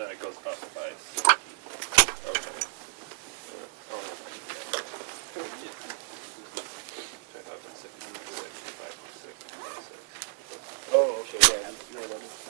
then it goes up by 6. Okay. Oh, okay, yeah. No, that makes sense.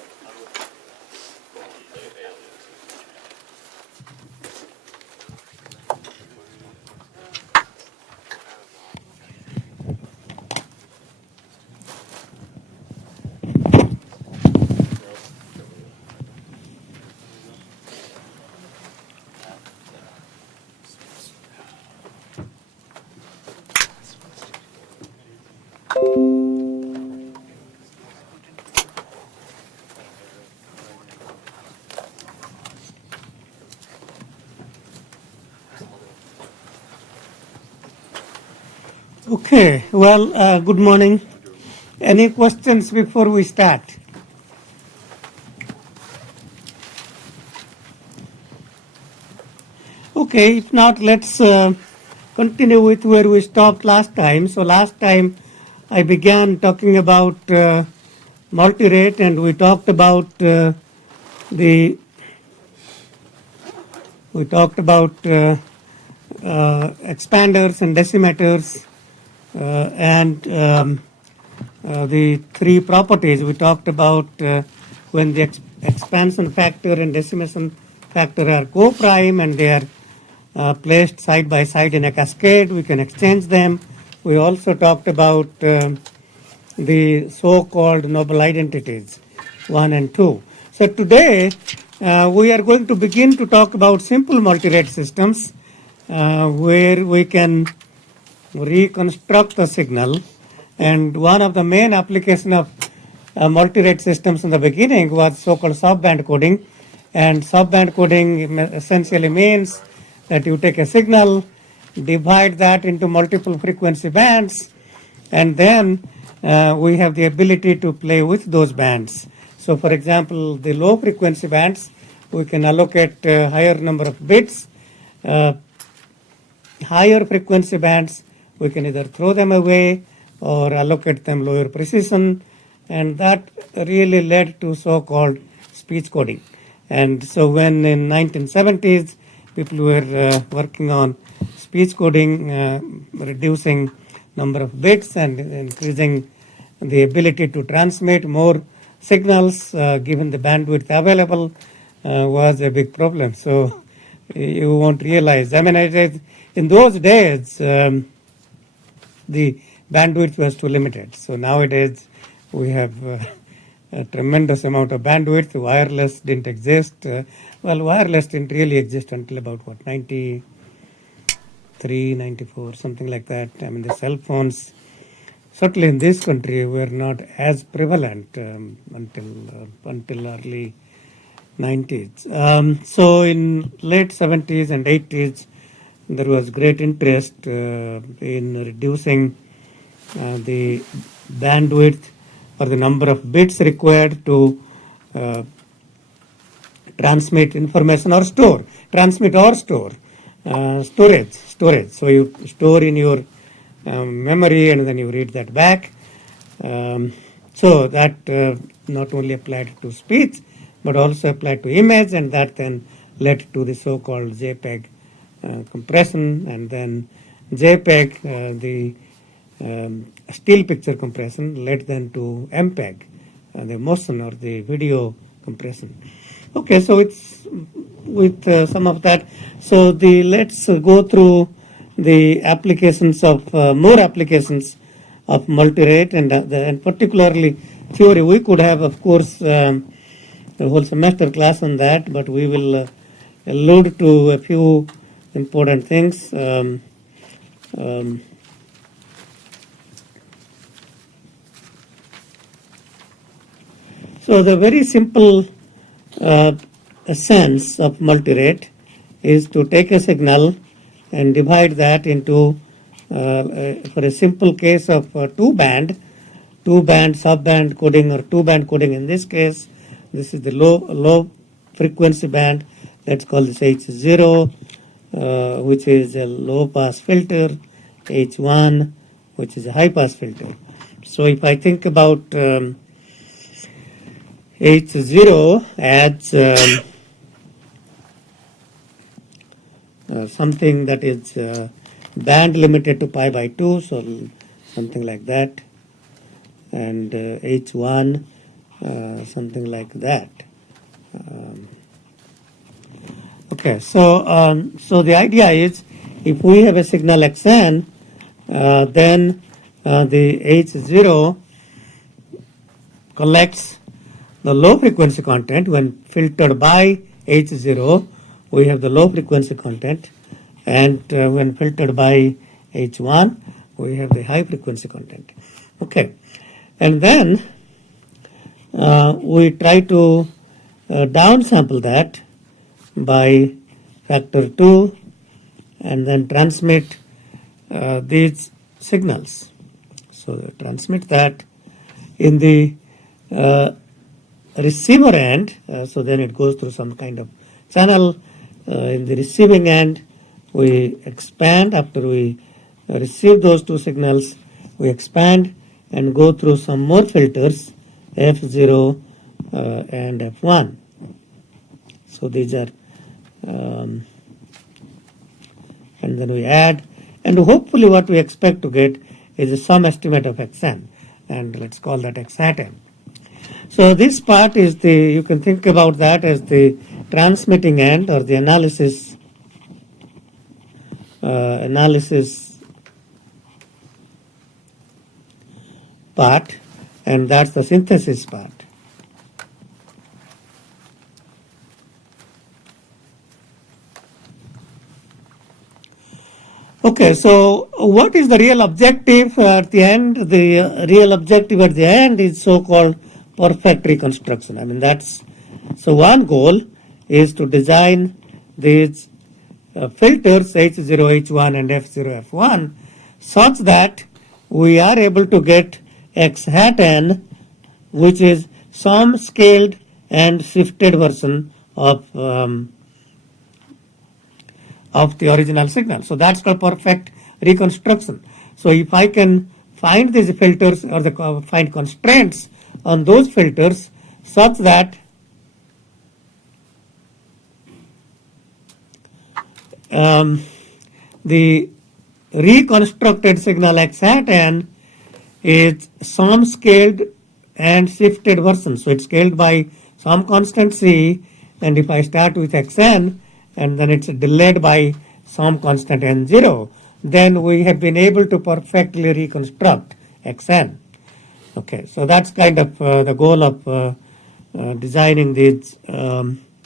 Okay, well, good morning. Any questions before we start? Okay, if not, let's continue with where we stopped last time. So last time I began talking about multirate, and we talked about expanders and decimators and the three properties. We talked about when the expansion factor and decimation factor are co-prime and they are placed side by side in a cascade, we can exchange them. We also talked about the so-called noble identities 1 and 2. So today we are going to begin to talk about simple multirate systems where we can reconstruct the signal. And one of the main application of multirate systems in the beginning was so-called subband coding. And subband coding essentially means that you take a signal, divide that into multiple frequency bands, and then we have the ability to play with those bands. So for example, the low frequency bands, we can allocate a higher number of bits. Higher frequency bands, we can either throw them away or allocate them lower precision, and that really led to so-called speech coding. And so when in 1970s people were working on speech coding, reducing number of bits and increasing the ability to transmit more signals given the bandwidth available was a big problem. So you won't realize. I mean, in those days, the bandwidth was too limited. So nowadays, we have a tremendous amount of bandwidth. Wireless didn't exist. Wireless didn't really exist until about, 93, 94, something like that. I mean, the cell phones, certainly in this country, were not as prevalent until early 90s. So in late 70s and 80s, there was great interest in reducing the bandwidth or the number of bits required to transmit information or store. Transmit or store. Storage. So you store in your memory and then you read that back. So that not only applied to speech but also applied to image, and that then led to the so-called JPEG compression, and then JPEG, the still picture compression, led then to MPEG, the motion or the video compression. Okay, so it's with some of that. So let's go through the applications of more applications of multirate, and particularly theory. We could have, of course, a whole semester class on that, but we will allude to a few important things. So the very simple essence of multirate is to take a signal and divide that into, for a simple case of two-band subband coding or two-band coding. In this case, this is the low frequency band. Let's call this H0, which is a low pass filter, H1, which is a high pass filter. So if I think about H0 as something that is band limited to pi by 2, so something like that, and H1 something like that. Okay, so the idea is if we have a signal xn, then the H0 collects the low frequency content. When filtered by H0, we have the low frequency content, and when filtered by H1, we have the high frequency content. Okay, and then we try to downsample that by factor 2 and then transmit these signals. So transmit that in the receiver end, so then it goes through some kind of channel. In the receiving end, we expand after we receive those two signals, we expand and go through some more filters, F0 and F1. So these are, and then we add, and hopefully what we expect to get is some estimate of Xn, and let's call that X hat n. So this part is the, you can think about that as the transmitting end or the analysis part, and that's the synthesis part. Okay, so what is the real objective at the end? The real objective at the end is so-called perfect reconstruction. I mean, that's, so one goal is to design these filters H0, H1 and F0, F1 such that we are able to get X hat n, which is some scaled and shifted version of the original signal. So that's called perfect reconstruction. So if I can find these filters or find constraints on those filters such that the reconstructed signal X hat n is some scaled and shifted version. So it's scaled by some constant C, and if I start with Xn and then it's delayed by some constant n0, then we have been able to perfectly reconstruct Xn. Okay, so that's kind of the goal of designing these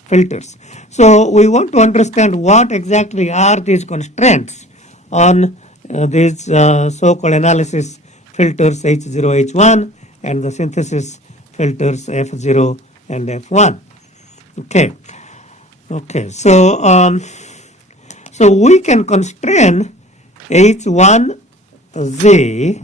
filters. So we want to understand what exactly are these constraints on these so-called analysis filters H0, H1 and the synthesis filters F0 and F1. Okay, so we can constrain H1Z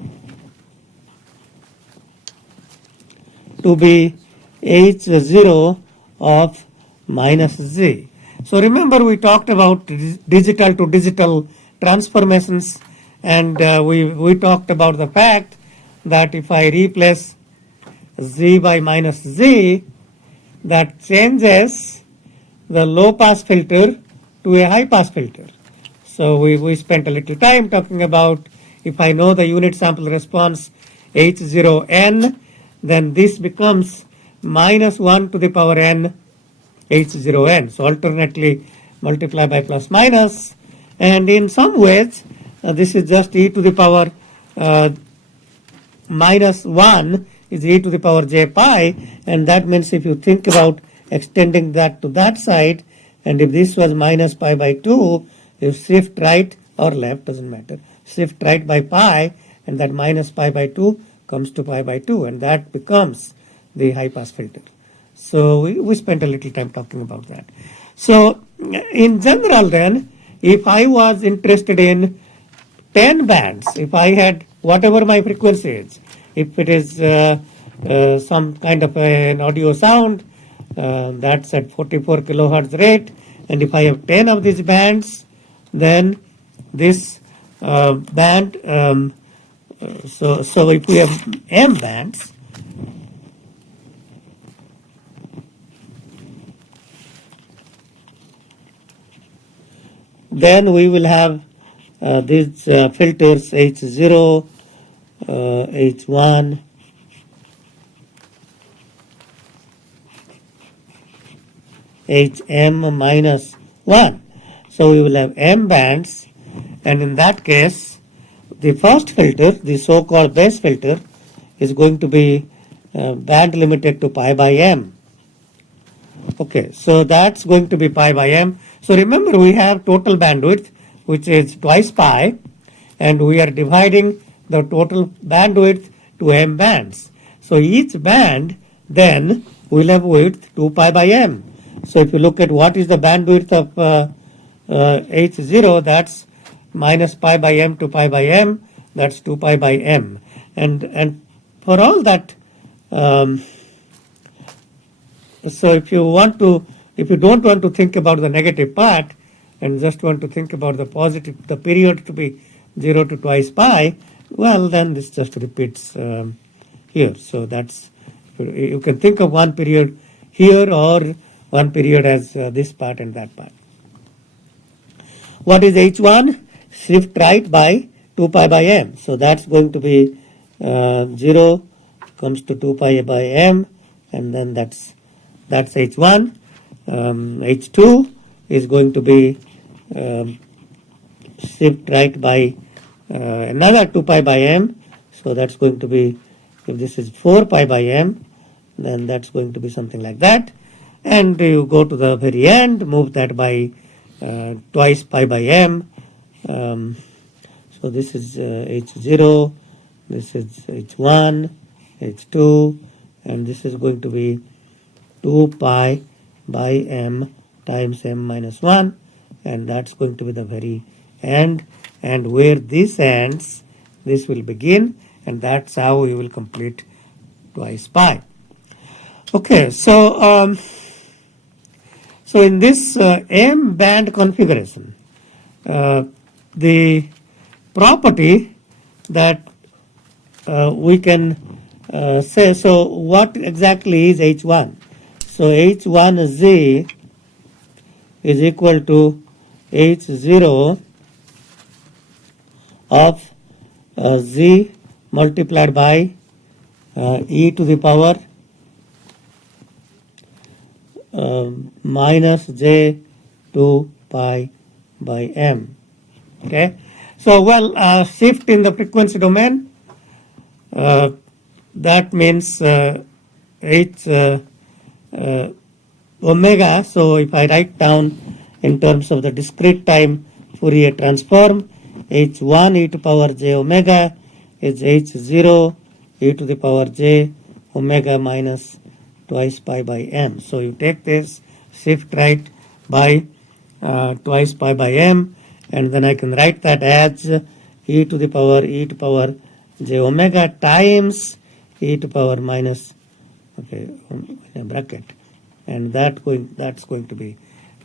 to be H0 of minus Z. So remember we talked about digital to digital transformations, and we talked about the fact that if I replace Z by minus Z, that changes the low pass filter to a high pass filter. So we spent a little time talking about if I know the unit sample response H0n, then this becomes minus 1 to the power n H0n. So alternately multiply by plus minus, and in some ways this is just e to the power minus 1 is e to the power j pi, and that means if you think about extending that to that side, and if this was minus pi by 2, you shift right or left, doesn't matter, shift right by pi, and that minus pi by 2 comes to pi by 2, and that becomes the high pass filter. So we spent a little time talking about that. So in general then, if I was interested in 10 bands, if I had whatever my frequency is, if it is some kind of an audio sound, that's at 44 kilohertz rate, and if I have 10 of these bands, then this band, so if we have M bands, then we will have these filters H0, H1, Hm minus 1. So we will have M bands, and in that case, the first filter, the so-called base filter, is going to be band limited to pi by m. Okay, so that's going to be pi by m. So remember, we have total bandwidth, which is twice pi, and we are dividing the total bandwidth to m bands. So each band then will have width 2 pi by m. So if you look at what is the bandwidth of H0, that's minus pi by m to pi by m, that's 2 pi by m. And for all that, so if you don't want to think about the negative part and just want to think about the positive, the period to be 0 to twice pi, well, then this just repeats here. So that's, you can think of one period here or one period as this part and that part. What is H1? Shift right by 2 pi by m. So that's going to be 0 comes to 2 pi by m, and then that's H1. H2 is going to be shift right by another 2 pi by m. So that's going to be, if this is 4 pi by m, then that's going to be something like that. And you go to the very end, move that by twice pi by m. So this is H0, this is H1, H2, and this is going to be 2 pi by m times m minus 1, and that's going to be the very end. And where this ends, this will begin, and that's how we will complete twice pi. Okay, so so in this M band configuration, the property that we can say, so what exactly is H1? So H1Z is equal to H0 of Z multiplied by e to the power minus j 2 pi by m. Okay, so well, shift in the frequency domain, that means h omega. So if I write down in terms of the discrete time Fourier transform, h1 e to power j omega is h0 e to the power j omega minus twice pi by m. So you take this, shift right by twice pi by m, and then I can write that as e to the power j omega times e to power minus, okay, in a bracket, and that's going to be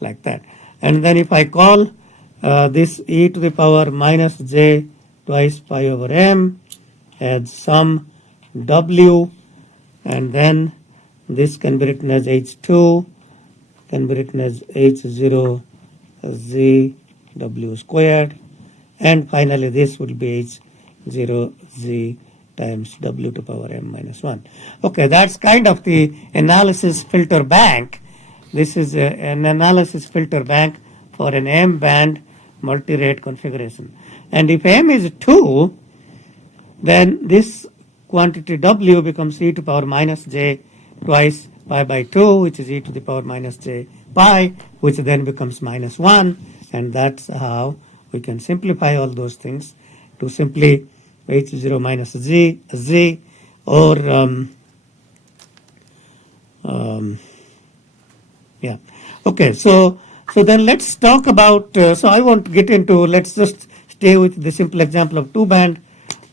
like that. And then if I call this e to the power minus j twice pi over m as some w, and then this can be written as h2, can be written as h0 z w squared, and finally this will be h0 z times w to power m minus 1. Okay, that's kind of the analysis filter bank. This is an analysis filter bank for an M band multi-rate configuration. And if m is 2, then this quantity w becomes e to power minus j twice pi by 2, which is e to the power minus j pi, which then becomes minus 1, and that's how we can simplify all those things to simply h0 minus z, or yeah. Okay, so then let's talk about, so I won't get into, let's just stay with the simple example of two band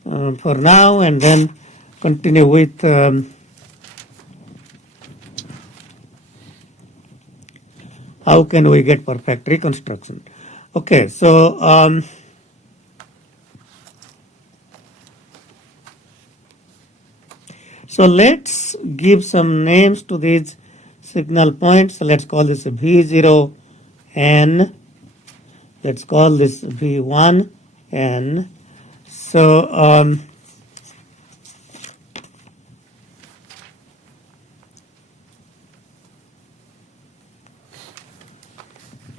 for now, and then continue with how can we get perfect reconstruction. Okay, so so let's give some names to these signal points. So let's call this V0 N, let's call this V1n. So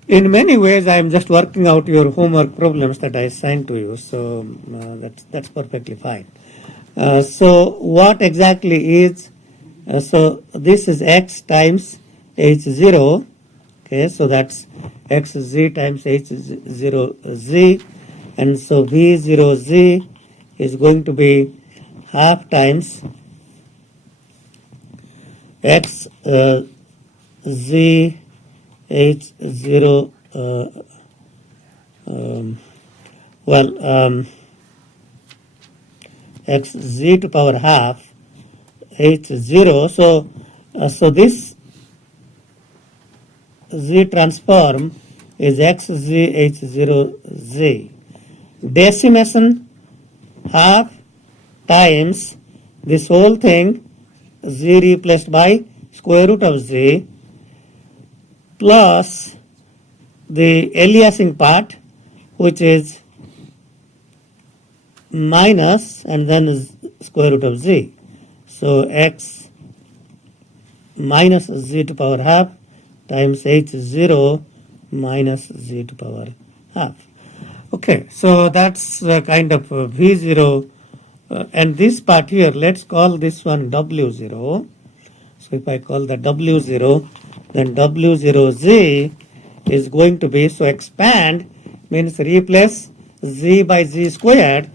in many ways, I am just working out your homework problems that I assigned to you. So that's perfectly fine. So what exactly is? So this is x times h0. Okay, so that's xz times h0z, and so v0z is going to be half times x z h0 xz to power half h0. So this z transform is xz h0z. Decimation half times this whole thing z replaced by square root of z plus the aliasing part, which is minus and then square root of z. So x minus z to power half times h0 minus z to power half. Okay, so that's kind of v0, and this part here, let's call this one w0. So if I call that w0, then w0z is going to be, so expand means replace z by z squared.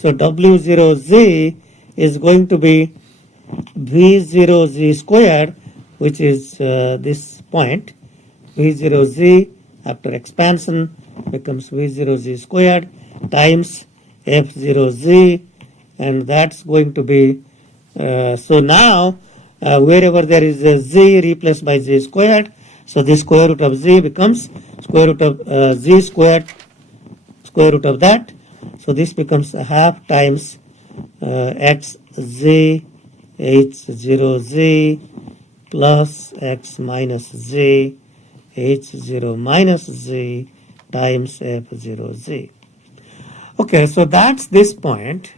So w0z is going to be v0z squared, which is this point. v0z after expansion becomes v0z squared times f0z, and that's going to be, so now wherever there is a z replaced by z squared, so the square root of z becomes square root of z squared, square root of that. So this becomes a half times xz h0z plus x minus z h0 minus z times f0z. Okay, so that's this point,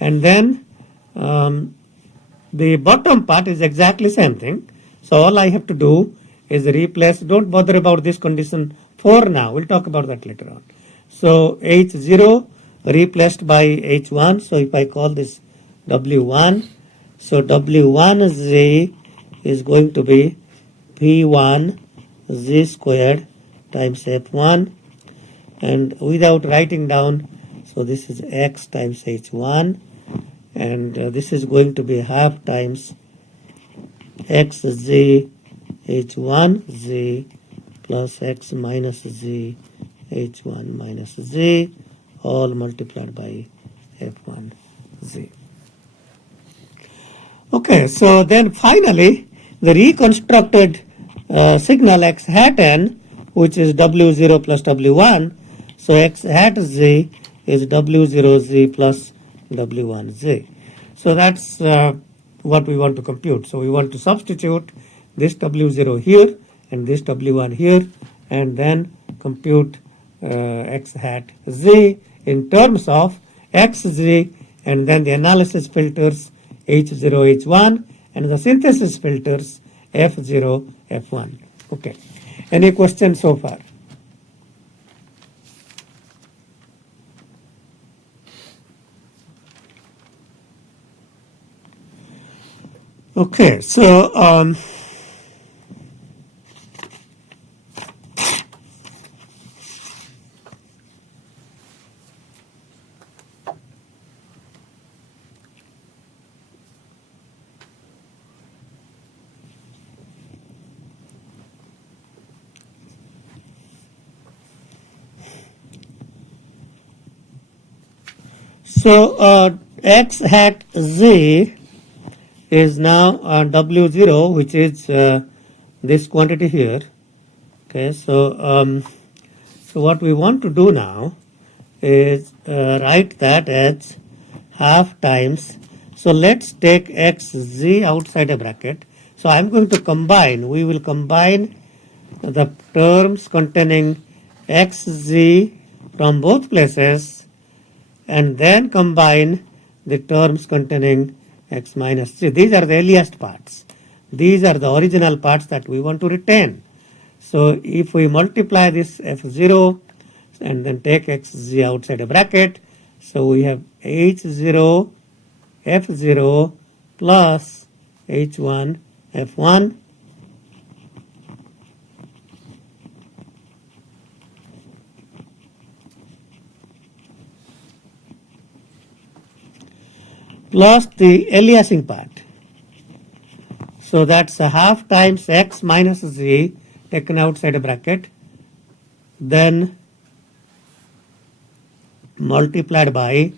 and then the bottom part is exactly same thing. So all I have to do is replace, don't bother about this condition for now, we'll talk about that later on. So h0 replaced by h1, so if I call this w1, so w1z is going to be p1 z squared times f1, and without writing down, so this is x times h1, and this is going to be half times xz h1z plus x minus z h1 minus z, all multiplied by f1z. Okay, so then finally the reconstructed signal x hat n, which is w0 plus w1, so x hat z is w0z plus w1z. So that's what we want to compute. So we want to substitute this w0 here and this w1 here, and then compute x hat z in terms of xz, and then the analysis filters h0 h1 and the synthesis filters f0 f1. Okay, any questions so far? Okay, so x hat z is now w0, which is this quantity here. Okay, so what we want to do now is write that as half times. So let's take xz outside a bracket. So I'm going to combine, we will combine the terms containing xz from both places and then combine the terms containing x minus z. These are the earliest parts. These are the original parts that we want to retain. So if we multiply this f0 and then take xz outside a bracket, so we have h0 f0 plus h1 f1 plus the aliasing part. So that's a half times x minus z taken outside a bracket, then multiplied by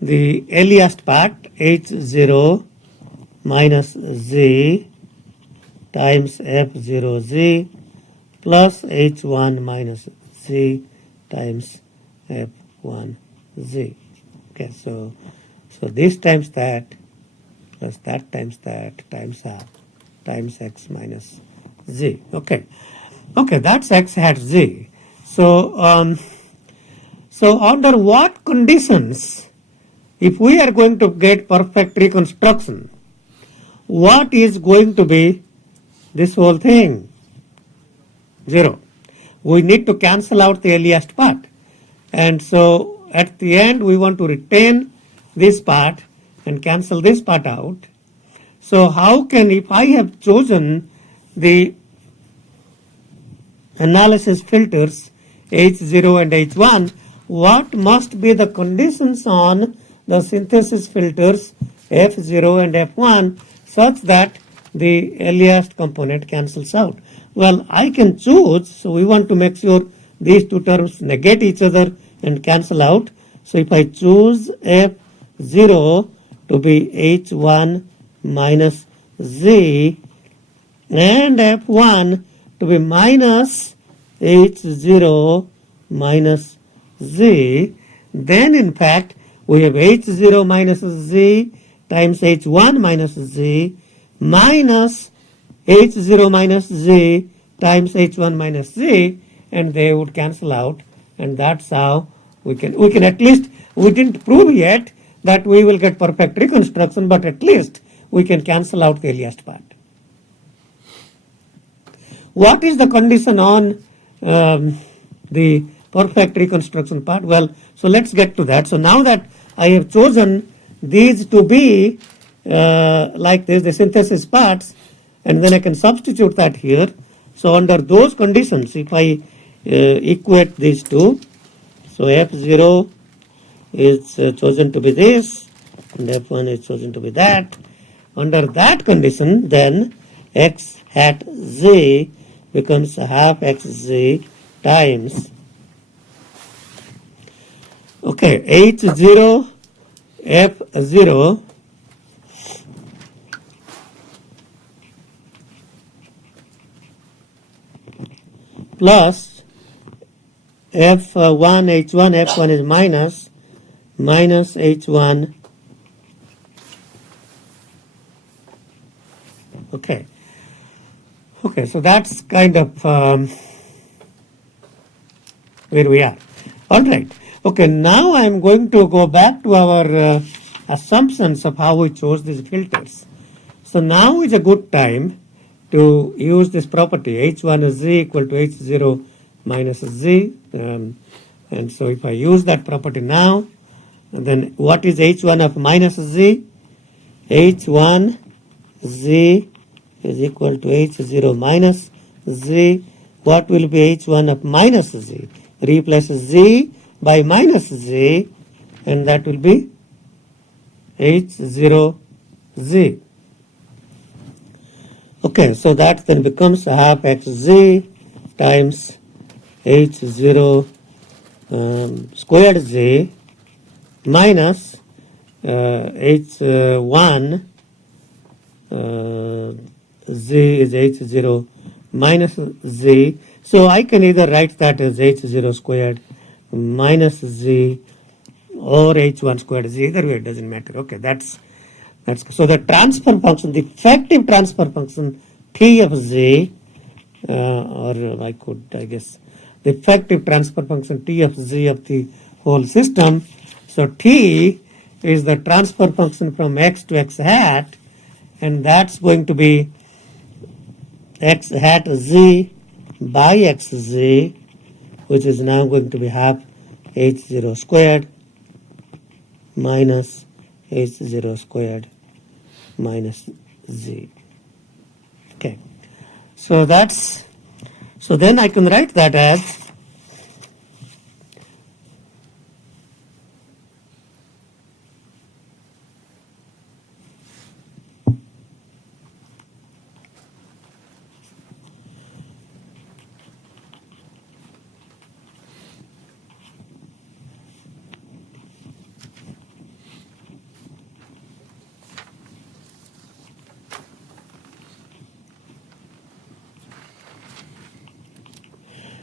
the earliest part h0 minus z times f0z plus h1 minus z times f1z. Okay, so this times that plus that times half times x minus z. Okay, that's x hat z. So so under what conditions, if we are going to get perfect reconstruction, what is going to be this whole thing? 0. We need to cancel out the earliest part, and so at the end we want to retain this part and cancel this part out. So how can, if I have chosen the analysis filters H0 and H1, what must be the conditions on the synthesis filters F0 and F1 such that the earliest component cancels out? Well, I can choose, so we want to make sure these two terms negate each other and cancel out. So if I choose F0 to be H1 minus Z and F1 to be minus H0 minus Z, then in fact we have H0 minus Z times H1 minus Z minus H0 minus Z times H1 minus Z, and they would cancel out, and that's how we can at least, we didn't prove yet that we will get perfect reconstruction, but at least we can cancel out the earliest part. What is the condition on the perfect reconstruction part? Well, so let's get to that. So now that I have chosen these to be like this, the synthesis parts, and then I can substitute that here. So under those conditions, if I equate these two, so F0 is chosen to be this, and F1 is chosen to be that. Under that condition, then x hat z becomes half xz times, okay, H0 F0 plus F1 H1, F1 is minus H1. Okay, so that's kind of where we are. All right. Okay, now I'm going to go back to our assumptions of how we chose these filters. So now is a good time to use this property H1 is Z equal to H0 minus Z. And so if I use that property now, then what is H1 of minus Z? H1 Z is equal to H0 minus Z. What will be H1 of minus Z? Replace Z by minus Z, and that will be H0 Z. Okay, so that then becomes half xz times H0 squared Z minus H1 Z is H0 minus Z. So I can either write that as H0 squared minus Z or H1 squared Z. Either way, it doesn't matter. Okay, that's so the transfer function, the effective transfer function P of Z or I could, I guess, the effective transfer function T of Z of the whole system. So T is the transfer function from x to x hat, and that's going to be x hat z by xz, which is now going to be half h0 squared minus h0 squared minus z. Okay, so then I can write that as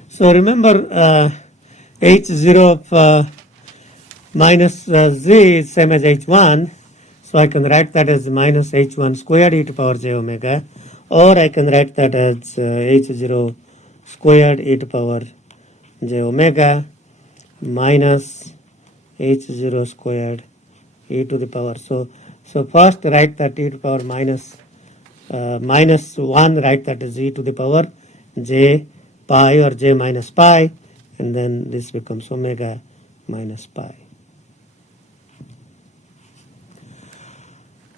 so remember h0 of minus z is same as h1, so I can write that as minus h1 squared e to power j omega, or I can write that as h0 squared e to power j omega minus h0 squared e to the power. So first write that e to power minus 1, write that as e to the power j pi or j minus pi, and then this becomes omega minus pi.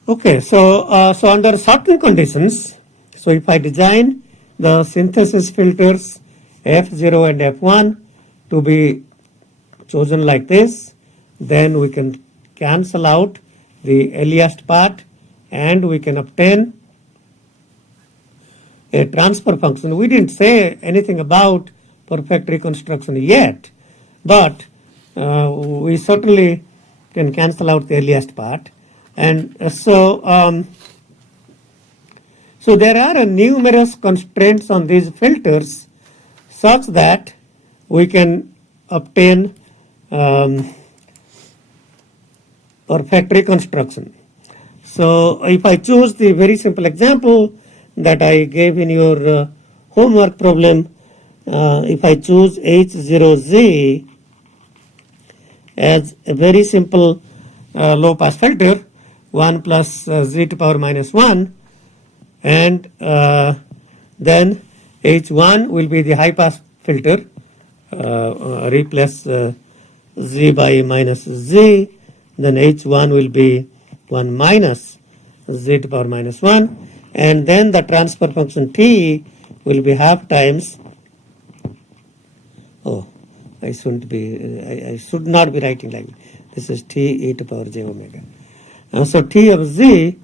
Okay, so under certain conditions, so if I design the synthesis filters F0 and F1 to be chosen like this, then we can cancel out the earliest part and we can obtain a transfer function. We didn't say anything about perfect reconstruction yet, but we certainly can cancel out the earliest part. And so there are numerous constraints on these filters such that we can obtain perfect reconstruction. So if I choose the very simple example that I gave in your homework problem, if I choose H0Z as a very simple low pass filter, 1 plus z to power minus 1, and then H1 will be the high pass filter, replace z by minus z, then H1 will be 1 minus z to power minus 1, and then the transfer function T will be half times, I should not be writing like this. This is T e to power j omega. So T of z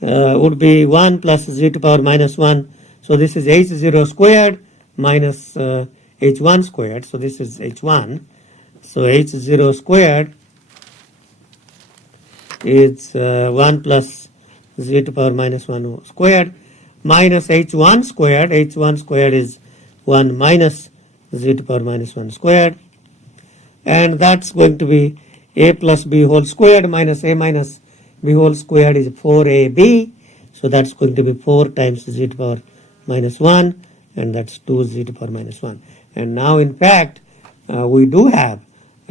would be 1 plus z to power minus 1. So this is h0 squared minus h1 squared. So this is h1. So h0 squared is 1 plus z to power minus 1 squared minus h1 squared. h1 squared is 1 minus z to power minus 1 squared. And that's going to be a plus b whole squared minus a minus b whole squared is 4ab. So that's going to be 4 times z to power minus 1, and that's 2z to power minus 1. And now in fact we do have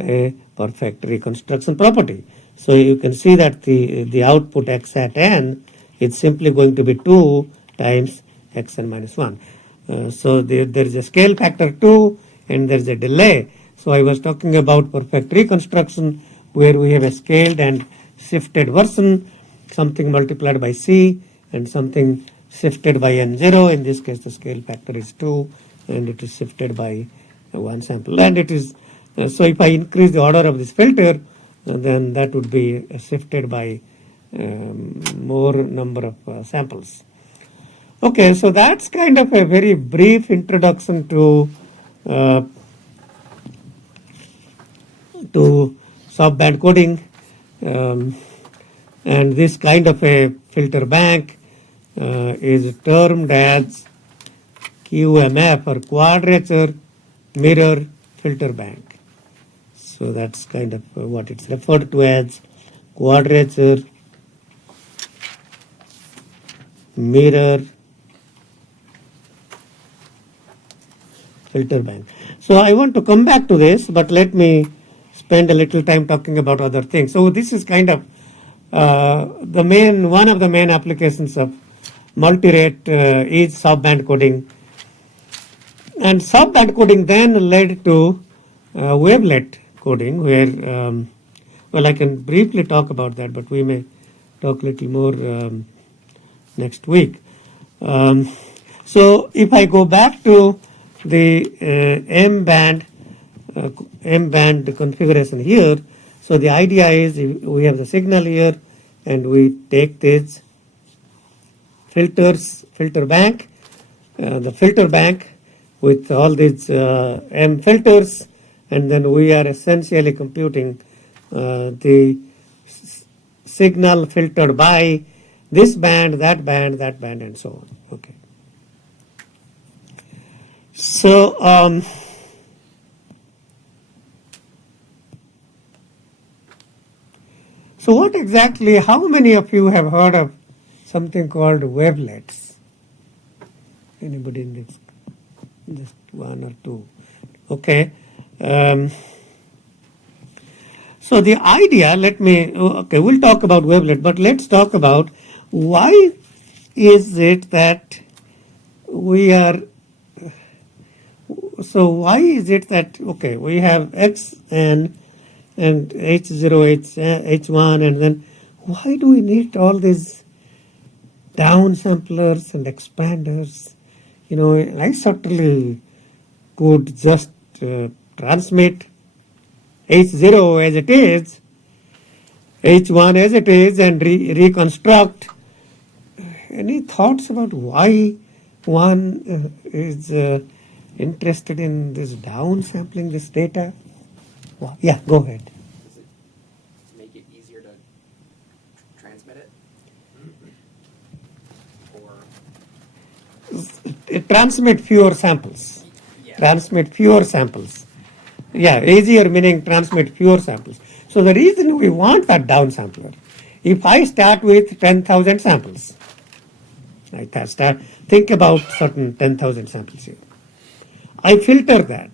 a perfect reconstruction property. So you can see that the output x hat n is simply going to be 2 times xn minus 1. So there is a scale factor 2 and there is a delay. So I was talking about perfect reconstruction where we have a scaled and shifted version, something multiplied by c and something shifted by n0. In this case the scale factor is 2 and it is shifted by one sample. And it is so if I increase the order of this filter, then that would be shifted by more number of samples. Okay, so that's kind of a very brief introduction to subband coding, and this kind of a filter bank is termed as QMF, or quadrature mirror filter bank. So that's kind of what it's referred to as, quadrature mirror filter bank. So I want to come back to this, but let me spend a little time talking about other things. So this is kind of one of the main applications of multirate is subband coding. And subband coding then led to wavelet coding, where, well, I can briefly talk about that, but we may talk a little more next week. So if I go back to the M-band configuration here, so the idea is we have the signal here, and we take this filter bank, the filter bank with all these M filters, and then we are essentially computing the signal filtered by this band, that band, that band, and so on. Okay. So so what exactly? How many of you have heard of something called wavelets? Anybody in this? Just one or two. Okay. So the idea, we'll talk about wavelet, but let's talk about why is it that we have Xn and H0, H1, and then why do we need all these downsamplers and expanders? You know, I certainly could just transmit H0 as it is, H1 as it is, and reconstruct. Any thoughts about why one is interested in this downsampling this data? Yeah, go ahead. Does it make it easier to transmit it? Or Transmit fewer samples. yeah. Transmit fewer samples. Yeah, easier meaning transmit fewer samples. So the reason we want that downsampler, if I start with 10,000 samples, think about certain 10,000 samples here. I filter that.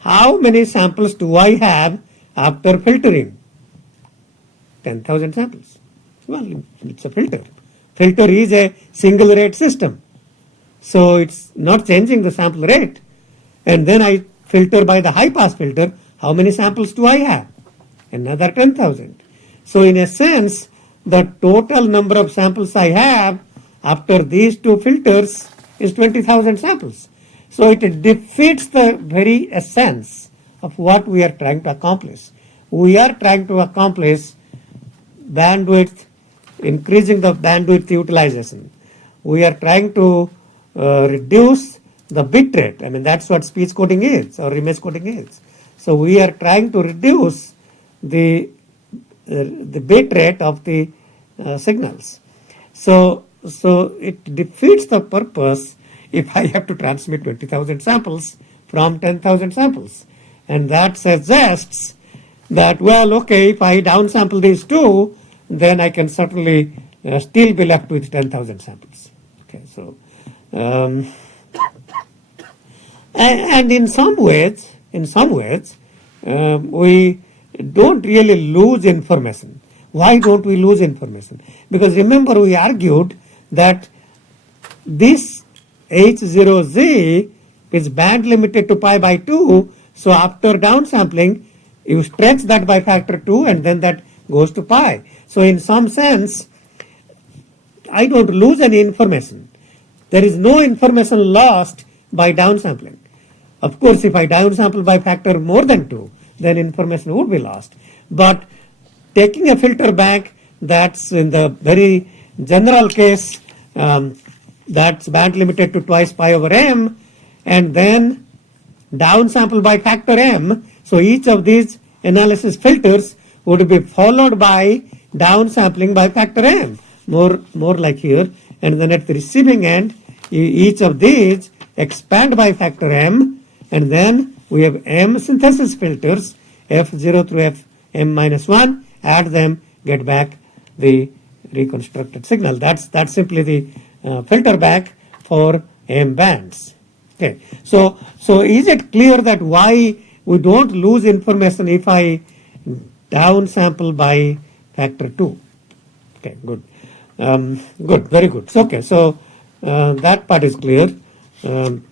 How many samples do I have after filtering? 10,000 samples. Well, it's a filter. Filter is a single rate system. So it's not changing the sample rate. And then I filter by the high pass filter. How many samples do I have? Another 10,000. So in a sense, the total number of samples I have after these two filters is 20,000 samples. So it defeats the very essence of what we are trying to accomplish. We are trying to accomplish bandwidth, increasing the bandwidth utilization. We are trying to reduce the bit rate. I mean, that's what speech coding is, or image coding is. So we are trying to reduce the bit rate of the signals. So it defeats the purpose if I have to transmit 20,000 samples from 10,000 samples. And that suggests that, well, okay, if I downsample these two, then I can certainly still be left with 10,000 samples. Okay, so, and in some ways, we don't really lose information. Why don't we lose information? Because remember, we argued that this H0Z is band limited to pi by 2. So after downsampling, you stretch that by factor 2, and then that goes to pi. So in some sense, I don't lose any information. There is no information lost by downsampling. Of course, if I downsample by factor more than 2, then information would be lost. But taking a filter bank that's in the very general case, that's band limited to twice pi over m, and then downsample by factor m. So each of these analysis filters would be followed by downsampling by factor m, more like here. And then at the receiving end, each of these expand by factor m, and then we have m synthesis filters, f0 through fm minus 1, add them, get back the reconstructed signal. That's simply the filter bank for m bands. Okay, so is it clear that why we don't lose information if I downsample by factor 2? Okay, good. Good, very good. So, okay, so that part is clear. So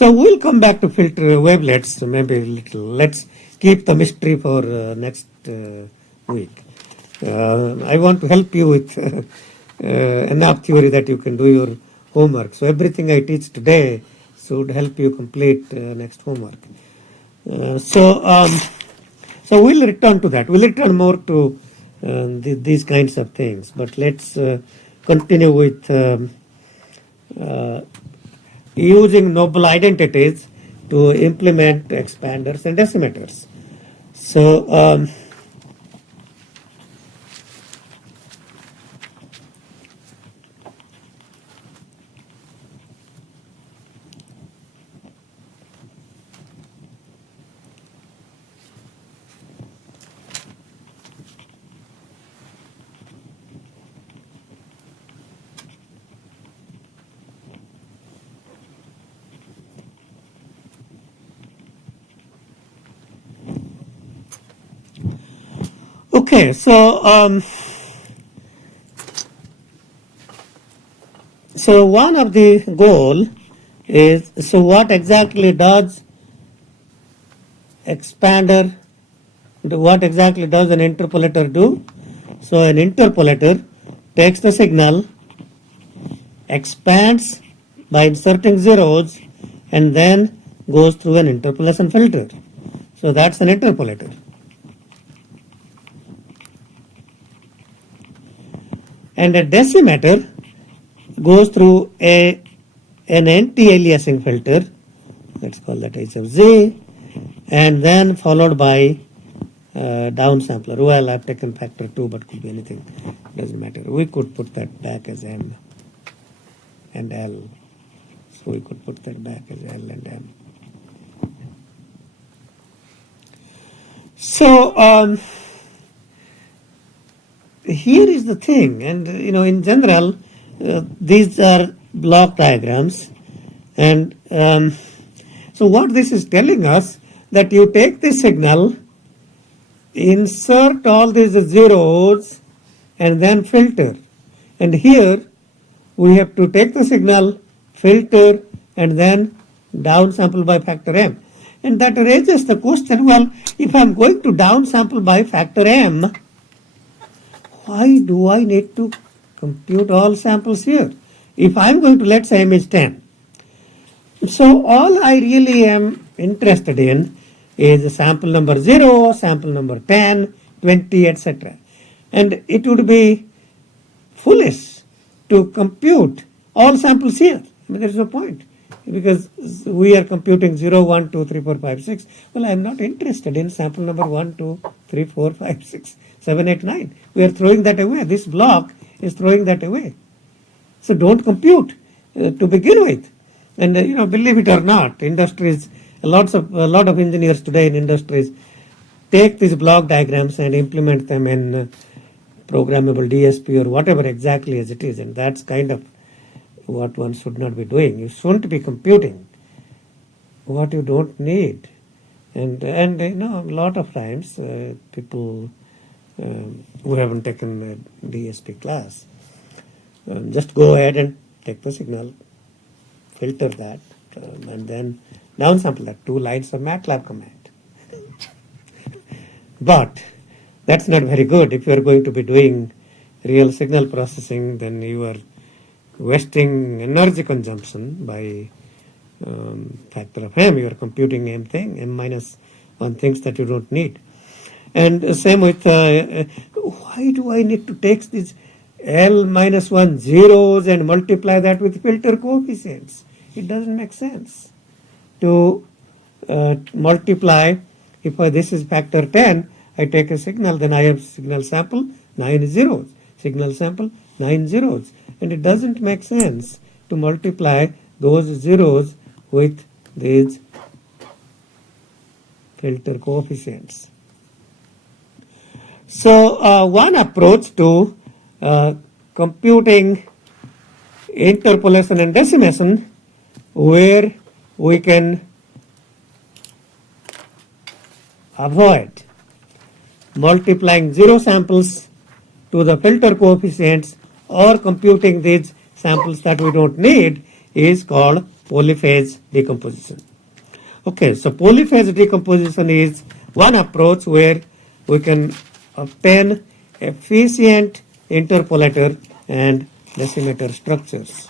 we'll come back to filter wavelets maybe a little. Let's keep the mystery for next week. I want to help you with enough theory that you can do your homework. So everything I teach today should help you complete next homework. So we'll return to that. We'll return more to these kinds of things. But let's continue with using noble identities to implement expanders and decimators. So okay, so so one of the goal is, so what exactly does expander, what exactly does an interpolator do? So an interpolator takes the signal, expands by inserting zeros, and then goes through an interpolation filter. So that's an interpolator. And a decimator goes through an anti-aliasing filter, let's call that H of Z, and then followed by downsampler. Well, I've taken factor 2, but could be anything, doesn't matter. We could put that back as M and L. So we could put that back as L and M. So here is the thing, and in general, these are block diagrams, and so what this is telling us, that you take the signal, insert all these zeros, and then filter. And here we have to take the signal, filter, and then downsample by factor M. And that raises the question, well, if I'm going to downsample by factor M, why do I need to compute all samples here? If I'm going to, let's say M is 10. So all I really am interested in is sample number 0, sample number 10, 20, etc. And it would be foolish to compute all samples here. I mean, there's no point, because we are computing 0, 1, 2, 3, 4, 5, 6. Well, I'm not interested in sample number 1, 2, 3, 4, 5, 6, 7, 8, 9. We are throwing that away. This block is throwing that away. So don't compute to begin with. And believe it or not, industries, a lot of engineers today in industries take these block diagrams and implement them in programmable DSP or whatever exactly as it is. And that's kind of what one should not be doing. You shouldn't be computing what you don't need. And a lot of times people who haven't taken a DSP class just go ahead and take the signal, filter that, and then downsample that, 2 lines of MATLAB command. But that's not very good. If you are going to be doing real signal processing, then you are wasting energy consumption by factor of M. You are computing M minus 1 things that you don't need. And same with, why do I need to take these L minus 1 zeros and multiply that with filter coefficients? It doesn't make sense to multiply. If this is factor 10, I take a signal, then I have signal sample 9 zeros, signal sample 9 zeros. And it doesn't make sense to multiply those zeros with these filter coefficients. So one approach to computing interpolation and decimation, where we can avoid multiplying zero samples to the filter coefficients or computing these samples that we don't need, is called polyphase decomposition. Okay, so polyphase decomposition is one approach where we can obtain efficient interpolator and decimator structures.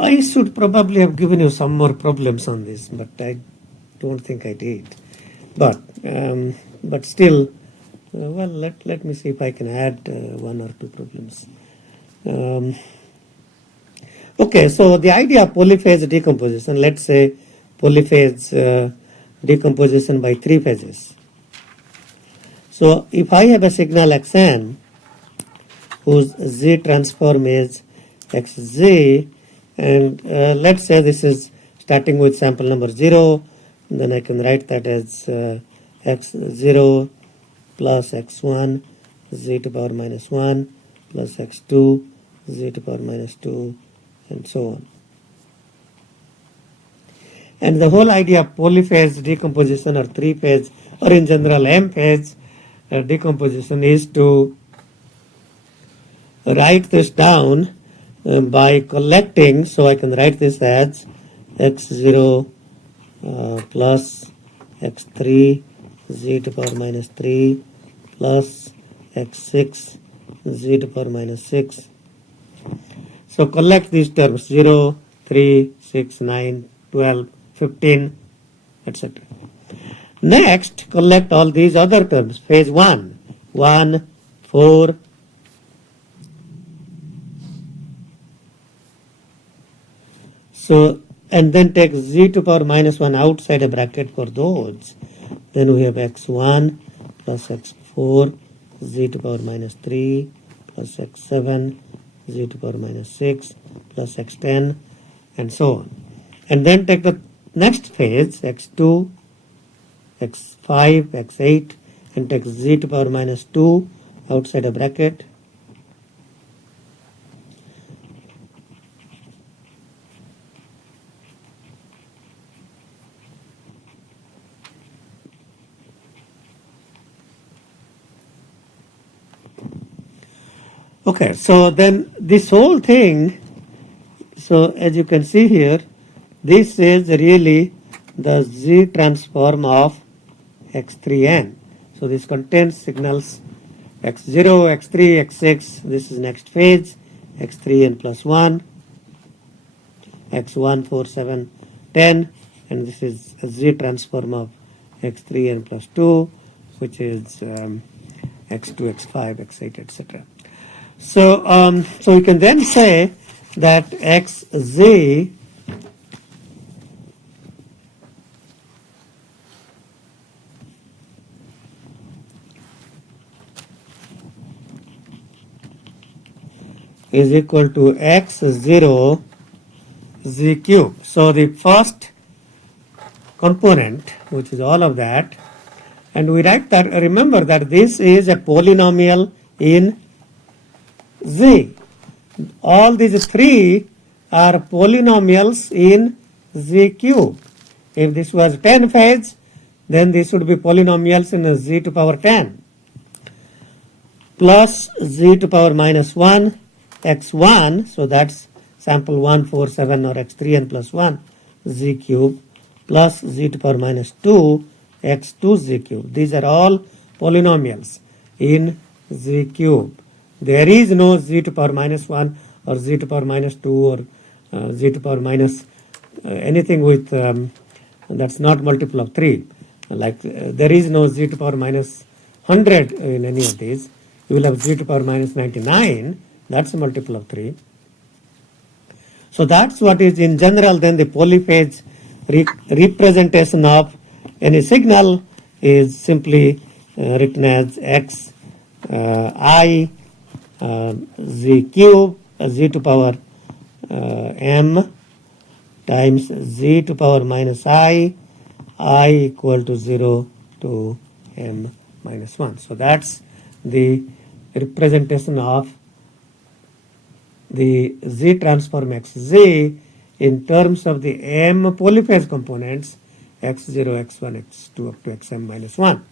I should probably have given you some more problems on this, but I don't think I did. But still, well, let me see if I can add one or two problems. Okay, so the idea of polyphase decomposition, let's say polyphase decomposition by three phases. So if I have a signal xn whose z transform is xz, and let's say this is starting with sample number 0, then I can write that as x0 plus x1 z to power minus 1 plus x2 z to power minus 2, and so on. And the whole idea of polyphase decomposition or three-phase or in general m-phase decomposition is to write this down by collecting. So I can write this as x0 plus x3 z to power minus 3 plus x6 z to power minus 6. So collect these terms 0, 3, 6, 9, 12, 15, etc. Next, collect all these other terms. Phase 1, 1, 4, so, and then take z to power minus 1 outside a bracket for those. Then we have x1 plus x4 z to power minus 3 plus x7 z to power minus 6 plus x10, and so on. And then take the next phase x2, x5, x8, and take z to power minus 2 outside a bracket. Okay, so then this whole thing, so as you can see here, this is really the Z transform of X3n. So this contains signals X0, X3, X6, this is next phase, X3n plus 1, X1, 4, 7, 10, and this is a Z transform of X3n plus 2, which is X2, X5, X8, etc. So, so we can then say that Xz is equal to x0 z cube. So the first component, which is all of that, and we write that, remember that this is a polynomial in z. All these three are polynomials in z cube. If this was 10 phase, then this would be polynomials in z to power 10 plus z to power minus 1 x1, so that's sample 1, 4, 7 or x3n plus 1 z cube plus z to power minus 2 x2 z cube. These are all polynomials in z cube. There is no z to power minus 1 or z to power minus 2 or z to power minus anything with that's not multiple of 3. Like there is no z to power minus 100 in any of these. You will have z to power minus 99. That's a multiple of 3. So that's what is in general then the polyphase representation of any signal is simply written as x I z cube z to power m times z to power minus I equal to 0 to m minus 1. So that's the representation of the Z transform XZ in terms of the m polyphase components x0, x1, x2 up to xm minus 1.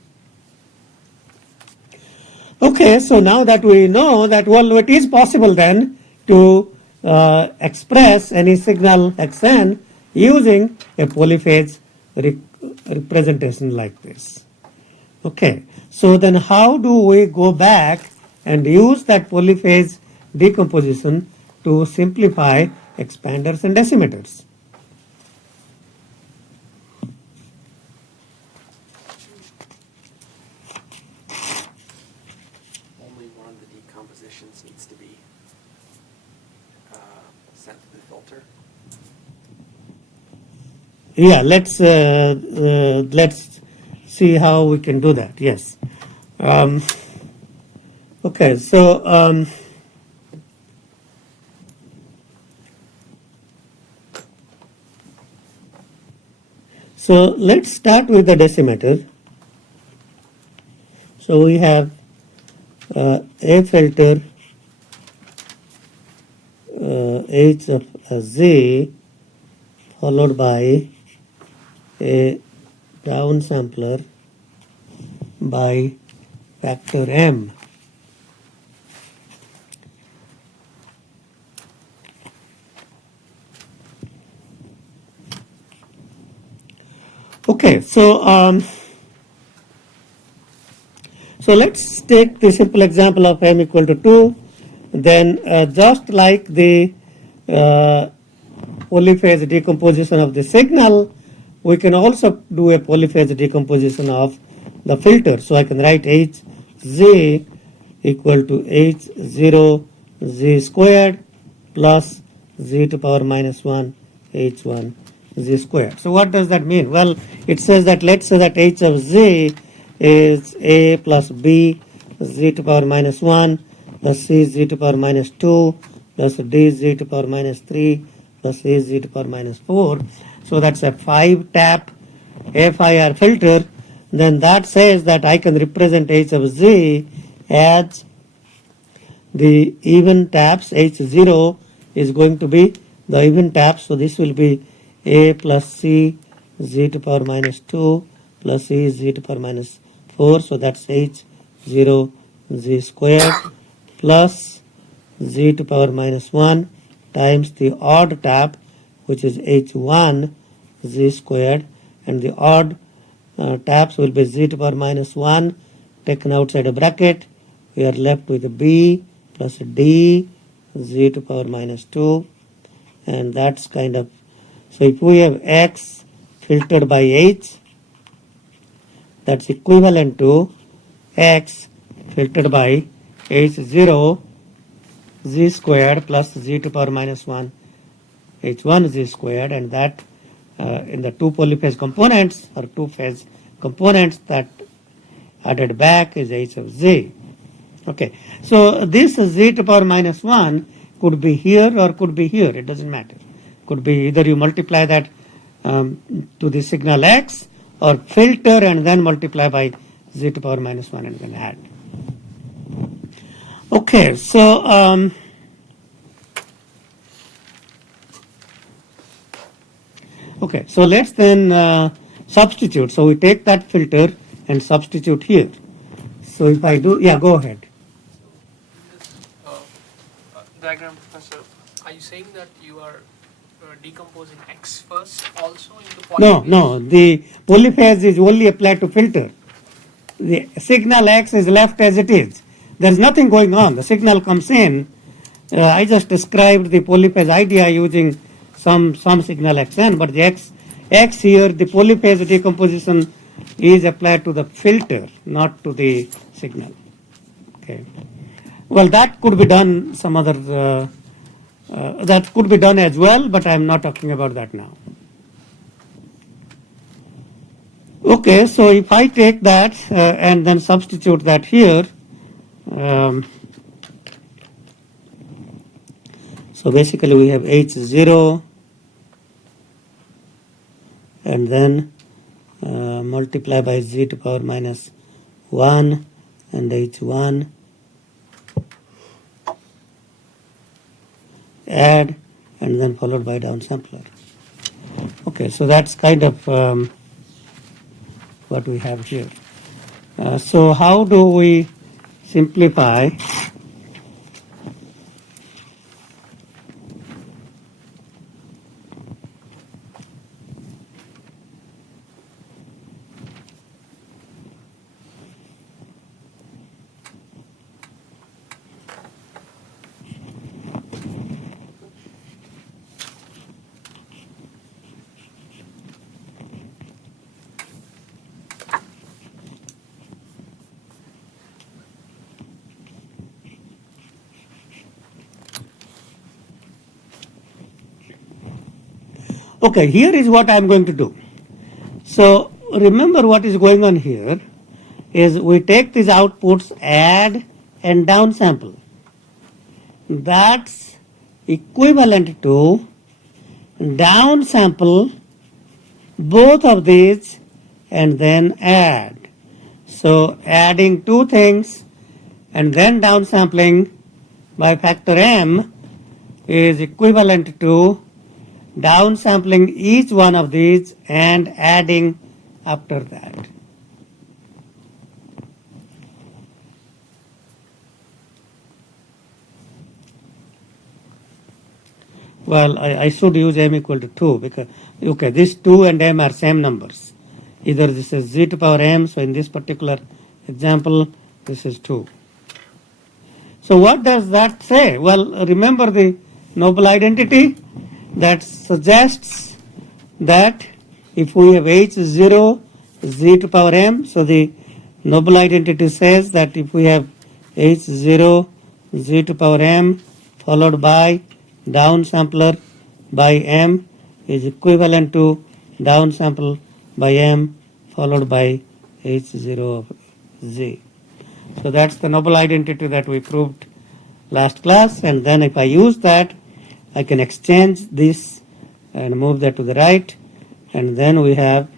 Okay, so now that we know that, well, it is possible then to express any signal xn using a polyphase representation like this. Okay, so then how do we go back and use that polyphase decomposition to simplify expanders and decimators? Only one of the decompositions needs to be sent to the filter. Yeah, let's see how we can do that. Yes. Okay, so so let's start with the decimator. So we have a filter H of Z followed by a downsampler by factor M. Okay, so let's take the simple example of m equal to 2. Then just like the polyphase decomposition of the signal, we can also do a polyphase decomposition of the filter. So I can write Hz equal to H0 Z squared plus Z to power minus 1 H1 Z squared. So what does that mean? Well, it says that, let's say that H of Z is A plus B Z to power minus 1 plus C Z to power minus 2 plus D Z to power minus 3 plus A Z to power minus 4. So that's a 5-tap FIR filter. Then that says that I can represent H of Z as the even taps. H0 is going to be the even taps. So this will be A plus C Z to power minus 2 plus E Z to power minus 4. So that's H0 Z squared plus Z to power minus 1 times the odd tap, which is H1 Z squared, and the odd taps will be Z to power minus 1 taken outside a bracket. We are left with B plus D Z to power minus 2, and that's kind of, so if we have X filtered by H, that's equivalent to X filtered by H0 Z squared plus Z to power minus 1 H1 Z squared, and that in the two polyphase components or two phase components that added back is H of Z. Okay, so this Z to power minus 1 could be here or could be here, it doesn't matter. Could be either you multiply that to the signal X or filter and then multiply by Z to power minus 1 and then add. Okay, so let's then substitute. So we take that filter and substitute here. So if I do, yeah, go ahead. Diagram, Professor, are you saying that you are decomposing X first also into polyphase? No, the polyphase is only applied to filter. The signal X is left as it is. There's nothing going on. The signal comes in. I just described the polyphase idea using some signal Xn, but the X here, the polyphase decomposition is applied to the filter, not to the signal. Okay. Well, that could be done some other, that could be done as well, but I'm not talking about that now. Okay, so if I take that and then substitute that here, so So basically we have H0 and then multiply by z to power minus 1 and H1, add, and then followed by downsampler. Okay, so that's kind of what we have here. So how do we simplify? Okay, here is what I am going to do. So remember what is going on here is we take these outputs, add and downsample. That's equivalent to downsample both of these and then add. So adding two things and then downsampling by factor m is equivalent to downsampling each one of these and adding after that. Well, I should use m equal to 2 because, okay, this 2 and m are same numbers. Either this is z to power m, so in this particular example, this is 2. So what does that say? Well, remember the noble identity that suggests that if we have h0 z to power m, so the noble identity says that if we have h0 z to power m followed by downsampler by m is equivalent to downsample by m followed by h0 of z. So that's the noble identity that we proved last class, and then if I use that, I can exchange this and move that to the right, and then we have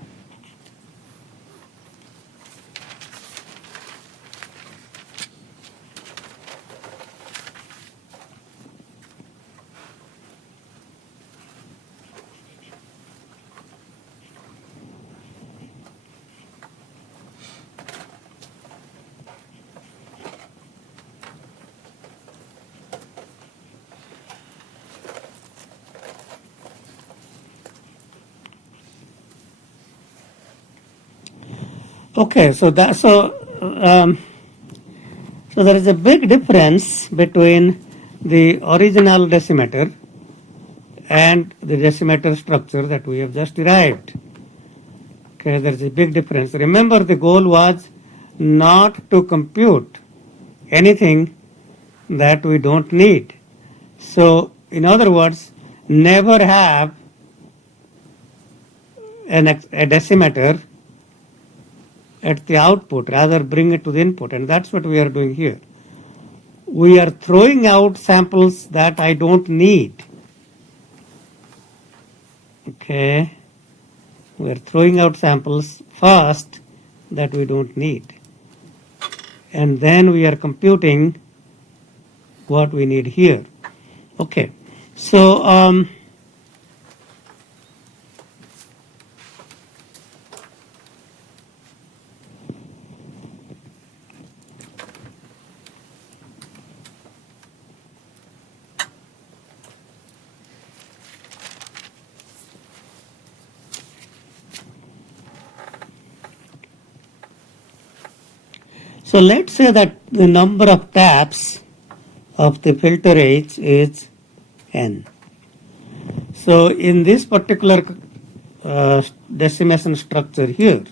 okay, so there is a big difference between the original decimator and the decimator structure that we have just derived. Okay, there is a big difference. Remember, the goal was not to compute anything that we don't need. So, in other words, never have a decimator at the output, rather bring it to the input, and that's what we are doing here. We are throwing out samples that I don't need. Okay, we are throwing out samples first that we don't need, and then we are computing what we need here. Okay, so So let's say that the number of taps of the filter H is n. So in this particular decimation structure here,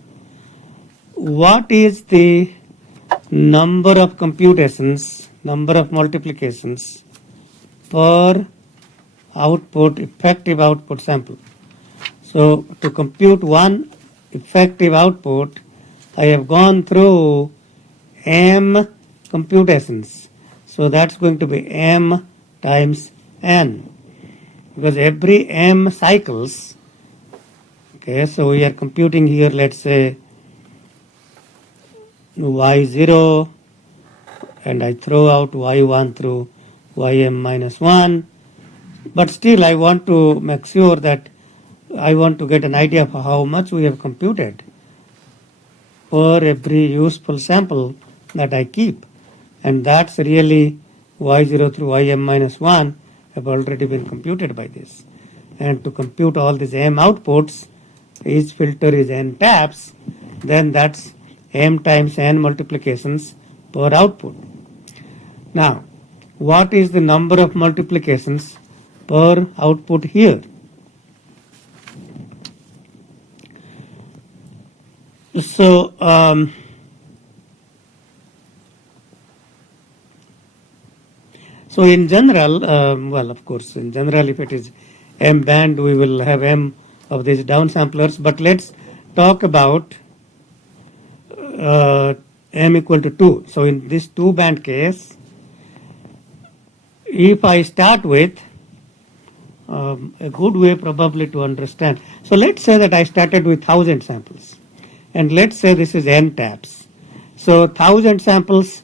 what is the number of computations, number of multiplications per output, effective output sample? So to compute one effective output, I have gone through m computations. So that's going to be m times n, because every m cycles, okay, so we are computing here, let's say y0, and I throw out y1 through ym minus 1, but still I want to make sure that I want to get an idea of how much we have computed for every useful sample that I keep, and that's really y0 through ym minus 1 have already been computed by this. And to compute all these m outputs, each filter is n taps, then that's m times n multiplications per output. Now, what is the number of multiplications per output here? So, so in general, well, of course, in general, if it is m band, we will have m of these downsamplers. But let's talk about m equal to 2. So in this 2 band case, if I start with a good way probably to understand. So let's say that I started with 1000 samples, and let's say this is n taps. So 1000 samples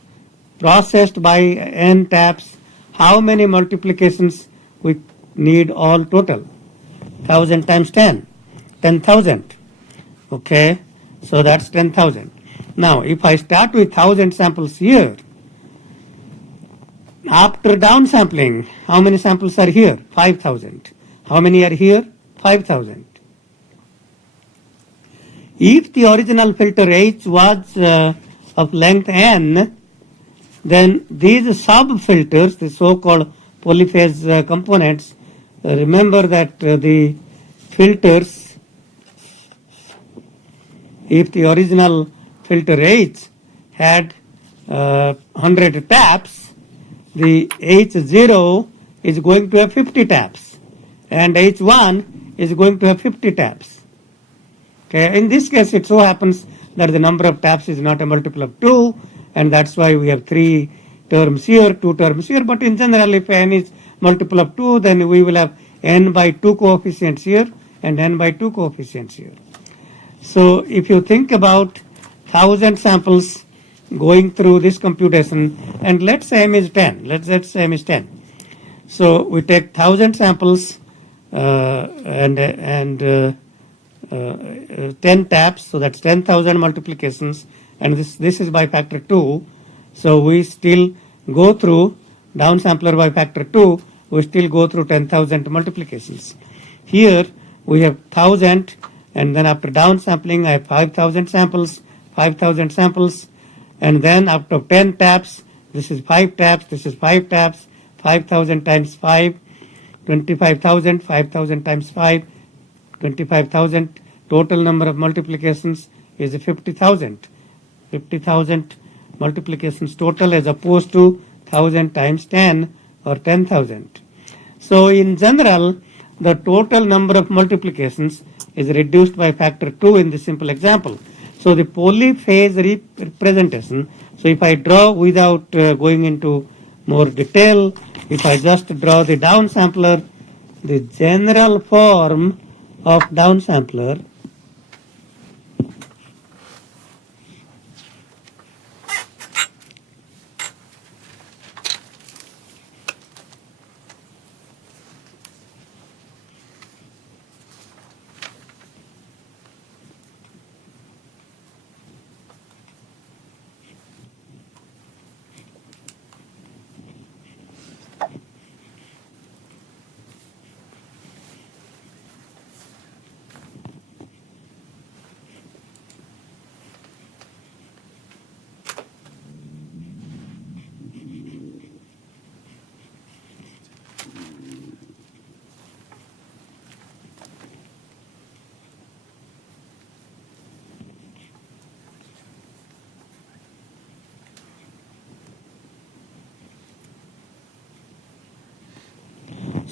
processed by n taps. How many multiplications we need all total? 1000 times 10, 10,000. Okay, so that's 10,000. Now, if I start with 1000 samples here, after downsampling, how many samples are here? 5,000. How many are here? 5,000. If the original filter H was of length n, then these sub-filters, the so-called polyphase components, remember that the filters, if the original filter H had 100 taps, the H0 is going to have 50 taps, and H1 is going to have 50 taps. Okay, in this case, it so happens that the number of taps is not a multiple of 2, and that's why we have 3 terms here, 2 terms here. But in general, if n is multiple of 2, then we will have n by 2 coefficients here and n by 2 coefficients here. So if you think about 1000 samples going through this computation, and let's say m is 10. Let's say m is 10. So we take 1000 samples and 10 taps, so that's 10,000 multiplications, and this is by factor 2. So we still go through downsampler by factor 2. We still go through 10,000 multiplications. Here we have 1000, and then after downsampling I have 5,000 samples, 5,000 samples, and then after 10 taps, this is 5 taps, this is 5 taps, 5,000 times 5, 25,000, 5,000 times 5, 25,000. Total number of multiplications is 50,000. 50,000 multiplications total, as opposed to 1000 times 10 or 10,000. So in general, the total number of multiplications is reduced by factor 2 in this simple example. So the polyphase representation, so if I draw without going into more detail, if I just draw the downsampler, the general form of downsampler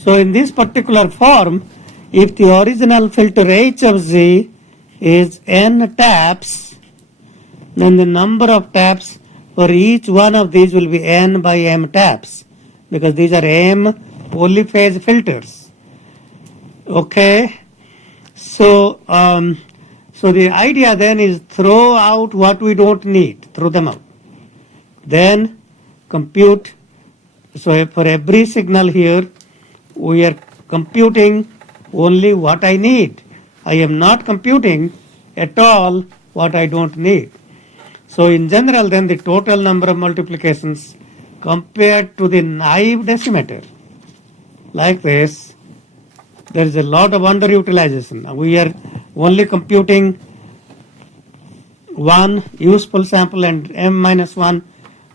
So in this particular form, if the original filter H of Z is n taps, then the number of taps for each one of these will be n by m taps, because these are m polyphase filters. Okay, so so the idea then is throw out what we don't need, throw them out. Then compute. So for every signal here, we are computing only what I need. I am not computing at all what I don't need. So in general, then the total number of multiplications compared to the naive decimeter, like this, there is a lot of underutilization. We are only computing one useful sample and m-1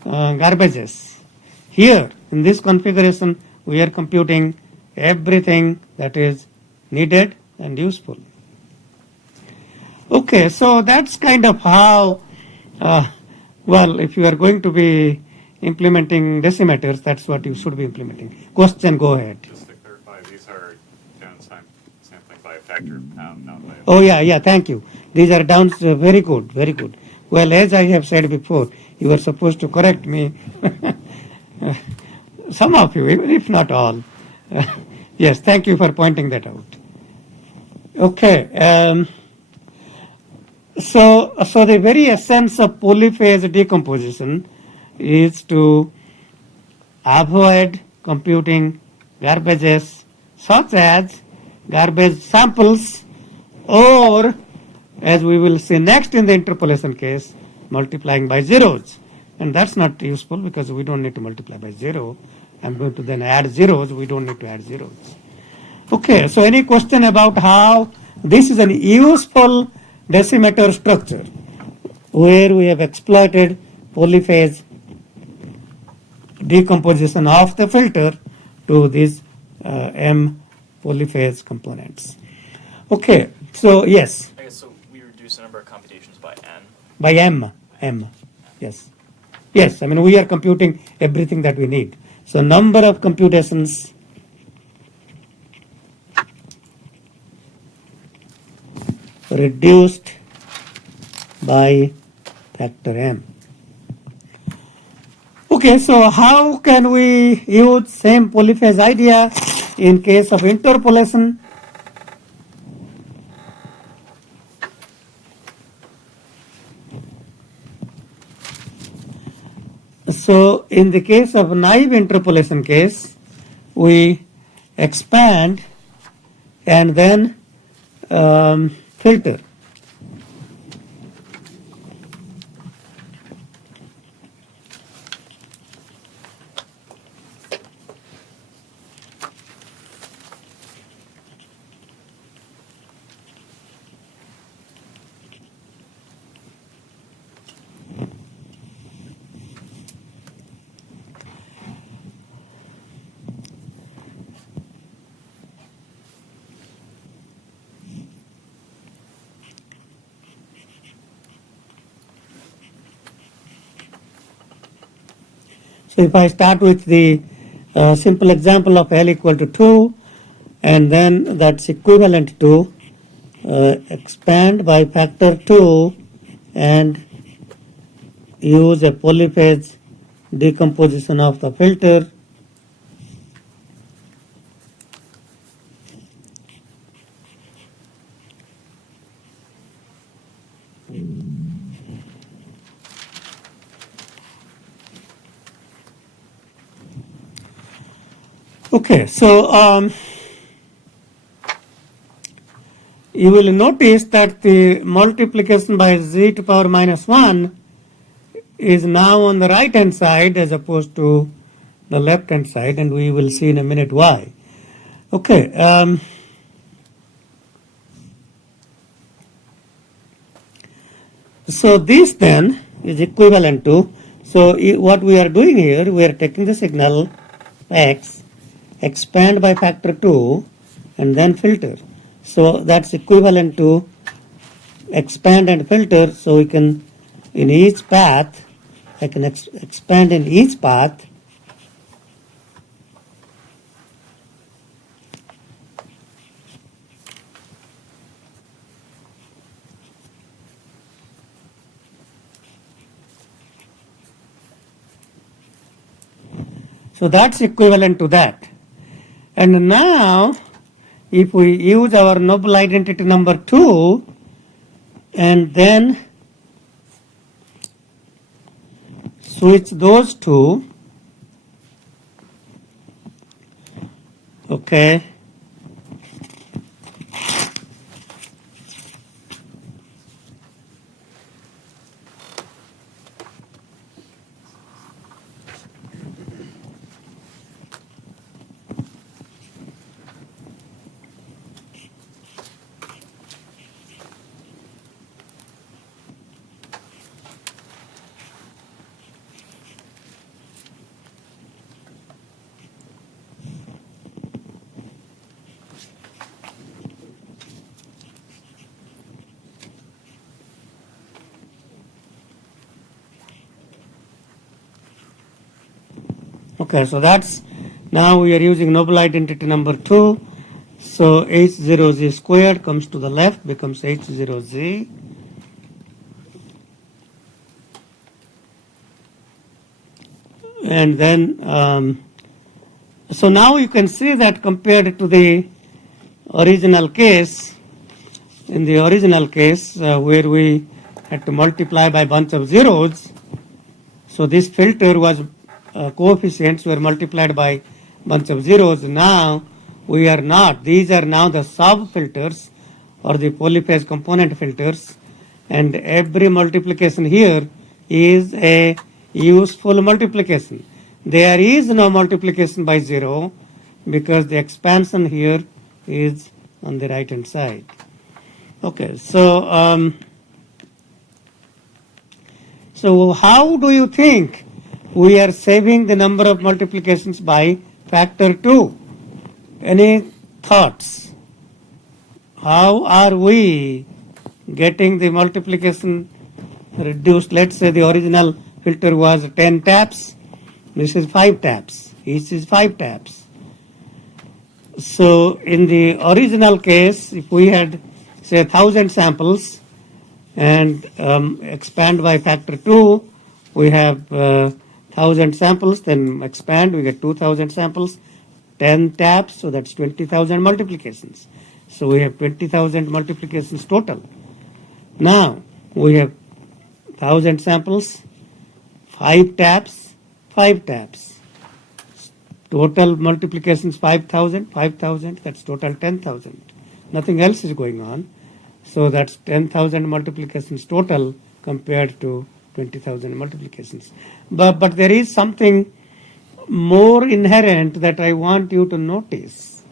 garbages. Here, in this configuration, we are computing everything that is needed and useful. Okay, so that's kind of how, well, if you are going to be implementing decimeters, that's what you should be implementing. Question, go ahead. Just to clarify, these are down sampling by a factor of pound, not by a Oh, yeah, thank you. These are downs, very good, very good. Well, as I have said before, you are supposed to correct me. Some of you, even if not all. Yes, thank you for pointing that out. Okay. So the very essence of polyphase decomposition is to avoid computing garbages such as garbage samples, or as we will see next in the interpolation case, multiplying by zeros. And that's not useful because we don't need to multiply by 0. I'm going to then add zeros. We don't need to add zeros. Okay, so any question about how this is an useful decimeter structure where we have exploited polyphase decomposition of the filter to these M polyphase components. Okay, so yes. I guess so. We reduce the number of computations by n. By M, yes. Yes, I mean we are computing everything that we need. So number of computations reduced by factor M. Okay, so how can we use same polyphase idea in case of interpolation? So in the case of naive interpolation case, we expand and then filter. So if I start with the simple example of L equal to 2, and then that's equivalent to expand by factor 2 and use a polyphase decomposition of the filter. Okay, so you will notice that the multiplication by z to power minus 1 is now on the right hand side as opposed to the left hand side, and we will see in a minute why. Okay. So this then is equivalent to, so what we are doing here, we are taking the signal x, expand by factor 2, and then filter. So that's equivalent to expand and filter. So we can, in each path, I can expand in each path. So that's equivalent to that. And now, if we use our noble identity number 2 and then switch those two, okay, okay, so that's, now we are using noble identity number 2. So H0Z squared comes to the left, becomes H0Z. And then, so now you can see that compared to the original case, in the original case where we had to multiply by a bunch of zeros, so this filter was coefficients were multiplied by bunch of zeros. Now we are not. These are now the sub filters or the polyphase component filters, and every multiplication here is a useful multiplication. There is no multiplication by zero because the expansion here is on the right hand side. Okay, so so how do you think we are saving the number of multiplications by factor 2? Any thoughts? How are we getting the multiplication reduced? Let's say the original filter was 10 taps. This is 5 taps. Each is 5 taps. So in the original case, if we had say 1,000 samples and expand by factor 2, we have 1,000 samples, then expand, we get 2,000 samples, 10 taps, so that's 20,000 multiplications. So we have 20,000 multiplications total. Now we have 1,000 samples, 5 taps, 5 taps. Total multiplications 5,000, 5,000, that's total 10,000. Nothing else is going on. So that's 10,000 multiplications total compared to 20,000 multiplications. But there is something more inherent that I want you to notice.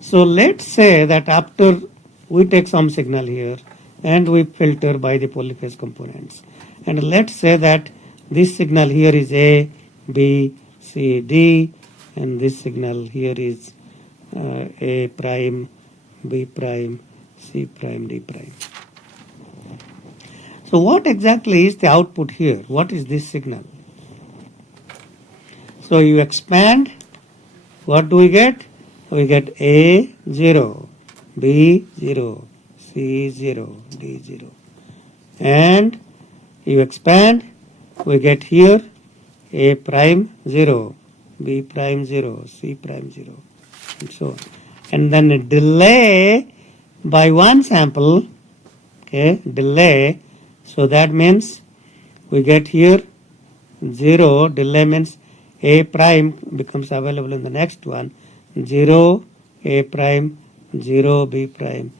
So let's say that after we take some signal here and we filter by the polyphase components. And let's say that this signal here is A, B, C, D, and this signal here is A prime, B prime, C prime, D prime. So what exactly is the output here? What is this signal? So you expand, what do we get? We get A 0, B 0, C 0, D 0. And you expand, we get here A prime 0, B prime 0, C prime 0, and so on. And then a delay by one sample, okay, delay. So that means we get here 0, delay means A prime becomes available in the next one, 0 A prime, 0 B prime,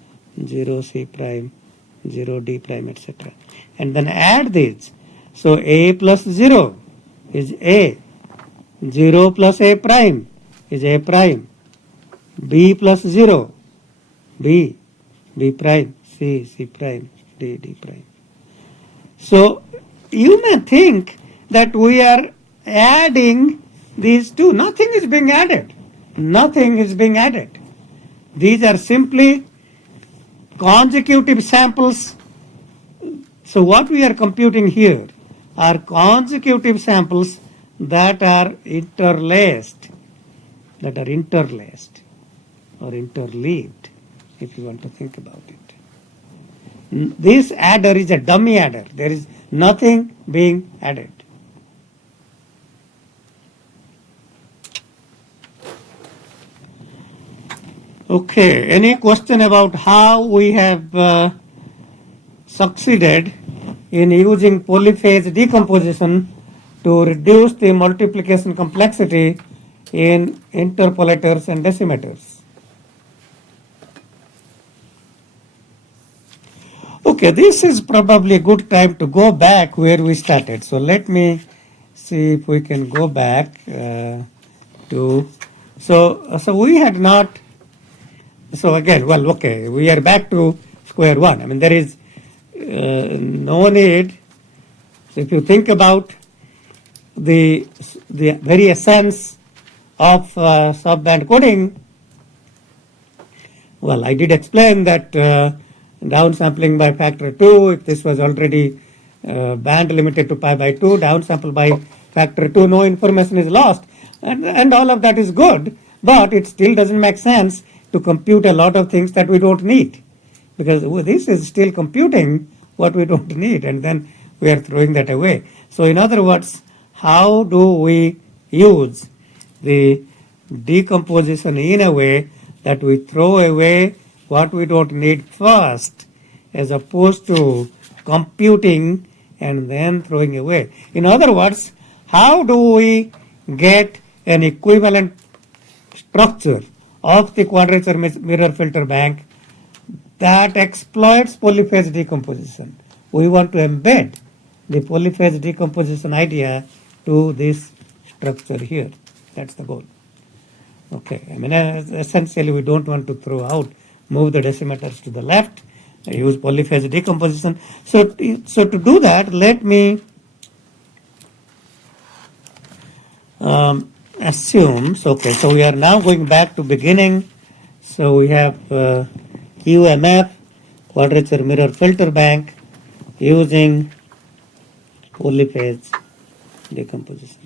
0 C prime, 0 D prime, etc. And then add these. So A plus 0 is A, 0 plus A prime is A prime, B plus 0, B, B prime, C, C prime, D, D prime. So you may think that we are adding these two. Nothing is being added. Nothing is being added. These are simply consecutive samples. So what we are computing here are consecutive samples that are interlaced, or interleaved, if you want to think about it. This adder is a dummy adder. There is nothing being added. Okay, any question about how we have succeeded in using polyphase decomposition to reduce the multiplication complexity in interpolators and decimators? Okay, this is probably a good time to go back where we started. So let me see if we can go back to, so we had not, so again, well, okay, we are back to square one. I mean, there is no need. So if you think about the very essence of subband coding, well, I did explain that downsampling by factor 2, if this was already band limited to pi by 2, downsample by factor 2, no information is lost. And all of that is good, but it still doesn't make sense to compute a lot of things that we don't need. Because this is still computing what we don't need, and then we are throwing that away. So in other words, how do we use the decomposition in a way that we throw away what we don't need first, as opposed to computing and then throwing away? In other words, how do we get an equivalent structure of the quadrature mirror filter bank that exploits polyphase decomposition? We want to embed the polyphase decomposition idea to this structure here. That's the goal. Okay, I mean, essentially we don't want to throw out, move the decimators to the left, use polyphase decomposition. So to do that, let me assume, so we are now going back to beginning. So we have UMF, quadrature mirror filter bank, using polyphase decomposition.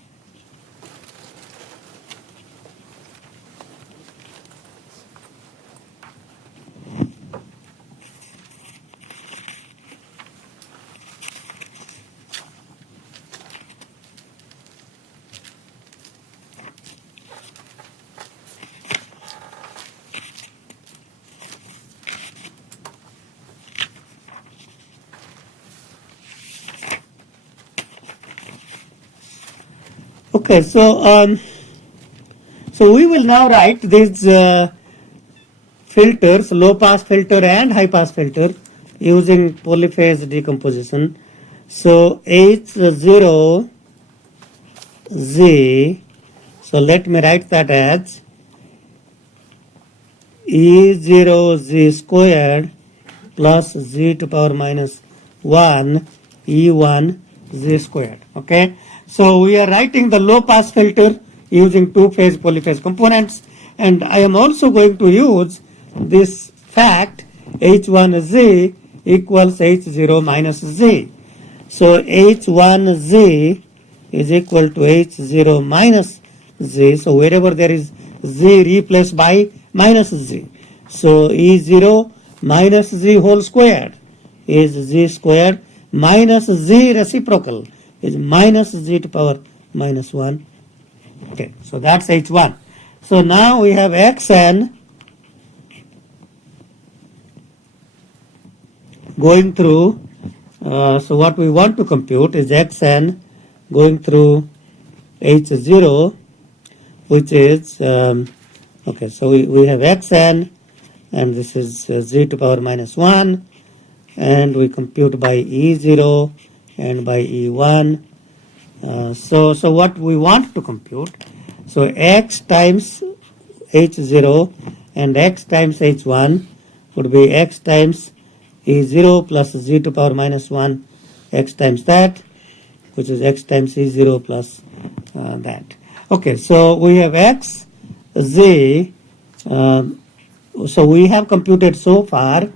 Okay, so we will now write these filters, low pass filter and high pass filter, using polyphase decomposition. So H0 Z, so let me write that as E0 Z squared plus Z to power minus 1 E1 Z squared. Okay. So we are writing the low pass filter using two-phase polyphase components, and I am also going to use this fact H1Z equals H0 minus Z. So H1Z is equal to H0 minus Z. So wherever there is Z, replaced by minus Z. So E0 minus Z whole squared is Z squared minus Z reciprocal is minus Z to power minus 1. Okay, so that's H1. So now we have Xn going through, so what we want to compute is Xn going through H0, which is, okay, so we have Xn, and this is Z to power minus 1, and we compute by E0 and by E1. So what we want to compute, so X times H0 and X times H1 would be X times E0 plus Z to power minus 1, X times that, which is X times E0 plus that. Okay, so we have X, Z, so we have computed so far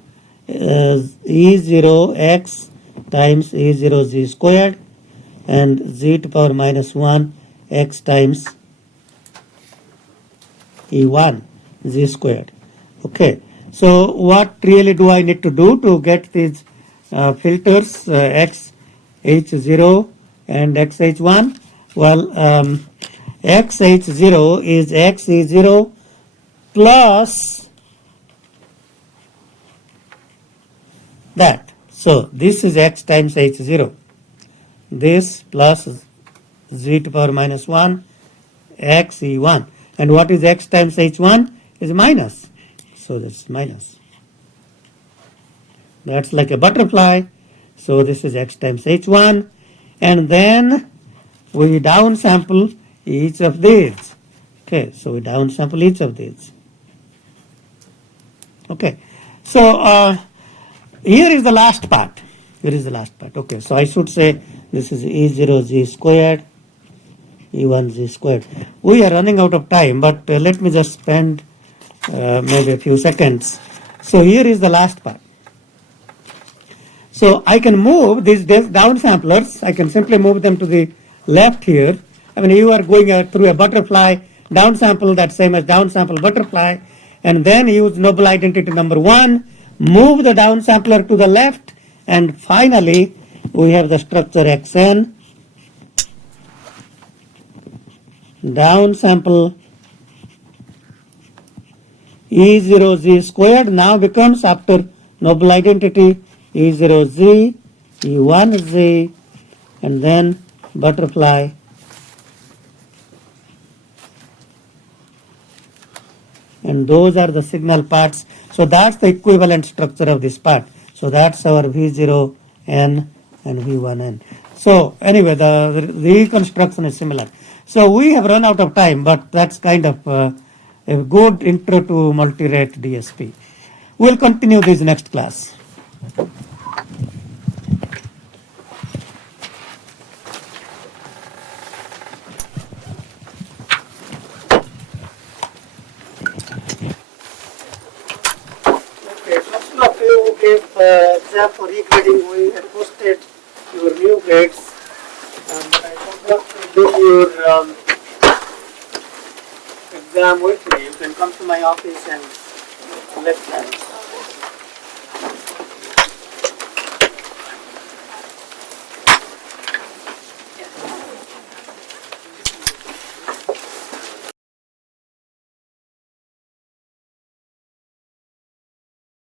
E0 X times E0 Z squared and Z to power minus 1 X times E1 Z squared. Okay, so what really do I need to do to get these filters X H0 and X H1? Well, X H0 is X E0 plus that. So this is x times h0. This plus z to power minus 1 x e1. And what is x times h1? Is minus. So that's minus. That's like a butterfly. So this is x times h1. And then we downsample each of these. Okay, so we downsample each of these. Okay, so here is the last part. Here is the last part. Okay, so I should say this is E0z squared, E1z squared. We are running out of time, but let me just spend maybe a few seconds. So here is the last part. So I can move these downsamplers. I can simply move them to the left here. I mean, you are going through a butterfly downsample, that same as downsample butterfly, and then use noble identity number 1, move the downsampler to the left, and finally we have the structure xn, downsample E0z squared now becomes, after noble identity, E0z, E1z, and then butterfly, and those are the signal parts. So that's the equivalent structure of this part. So that's our V0n and V1n. So anyway, the reconstruction is similar. So we have run out of time, but that's kind of a good intro to multirate DSP. We'll continue this next class. Of you who gave exam for regrading, we had posted your new grades, but I forgot to do your exam with me. You can come to my office and collect them.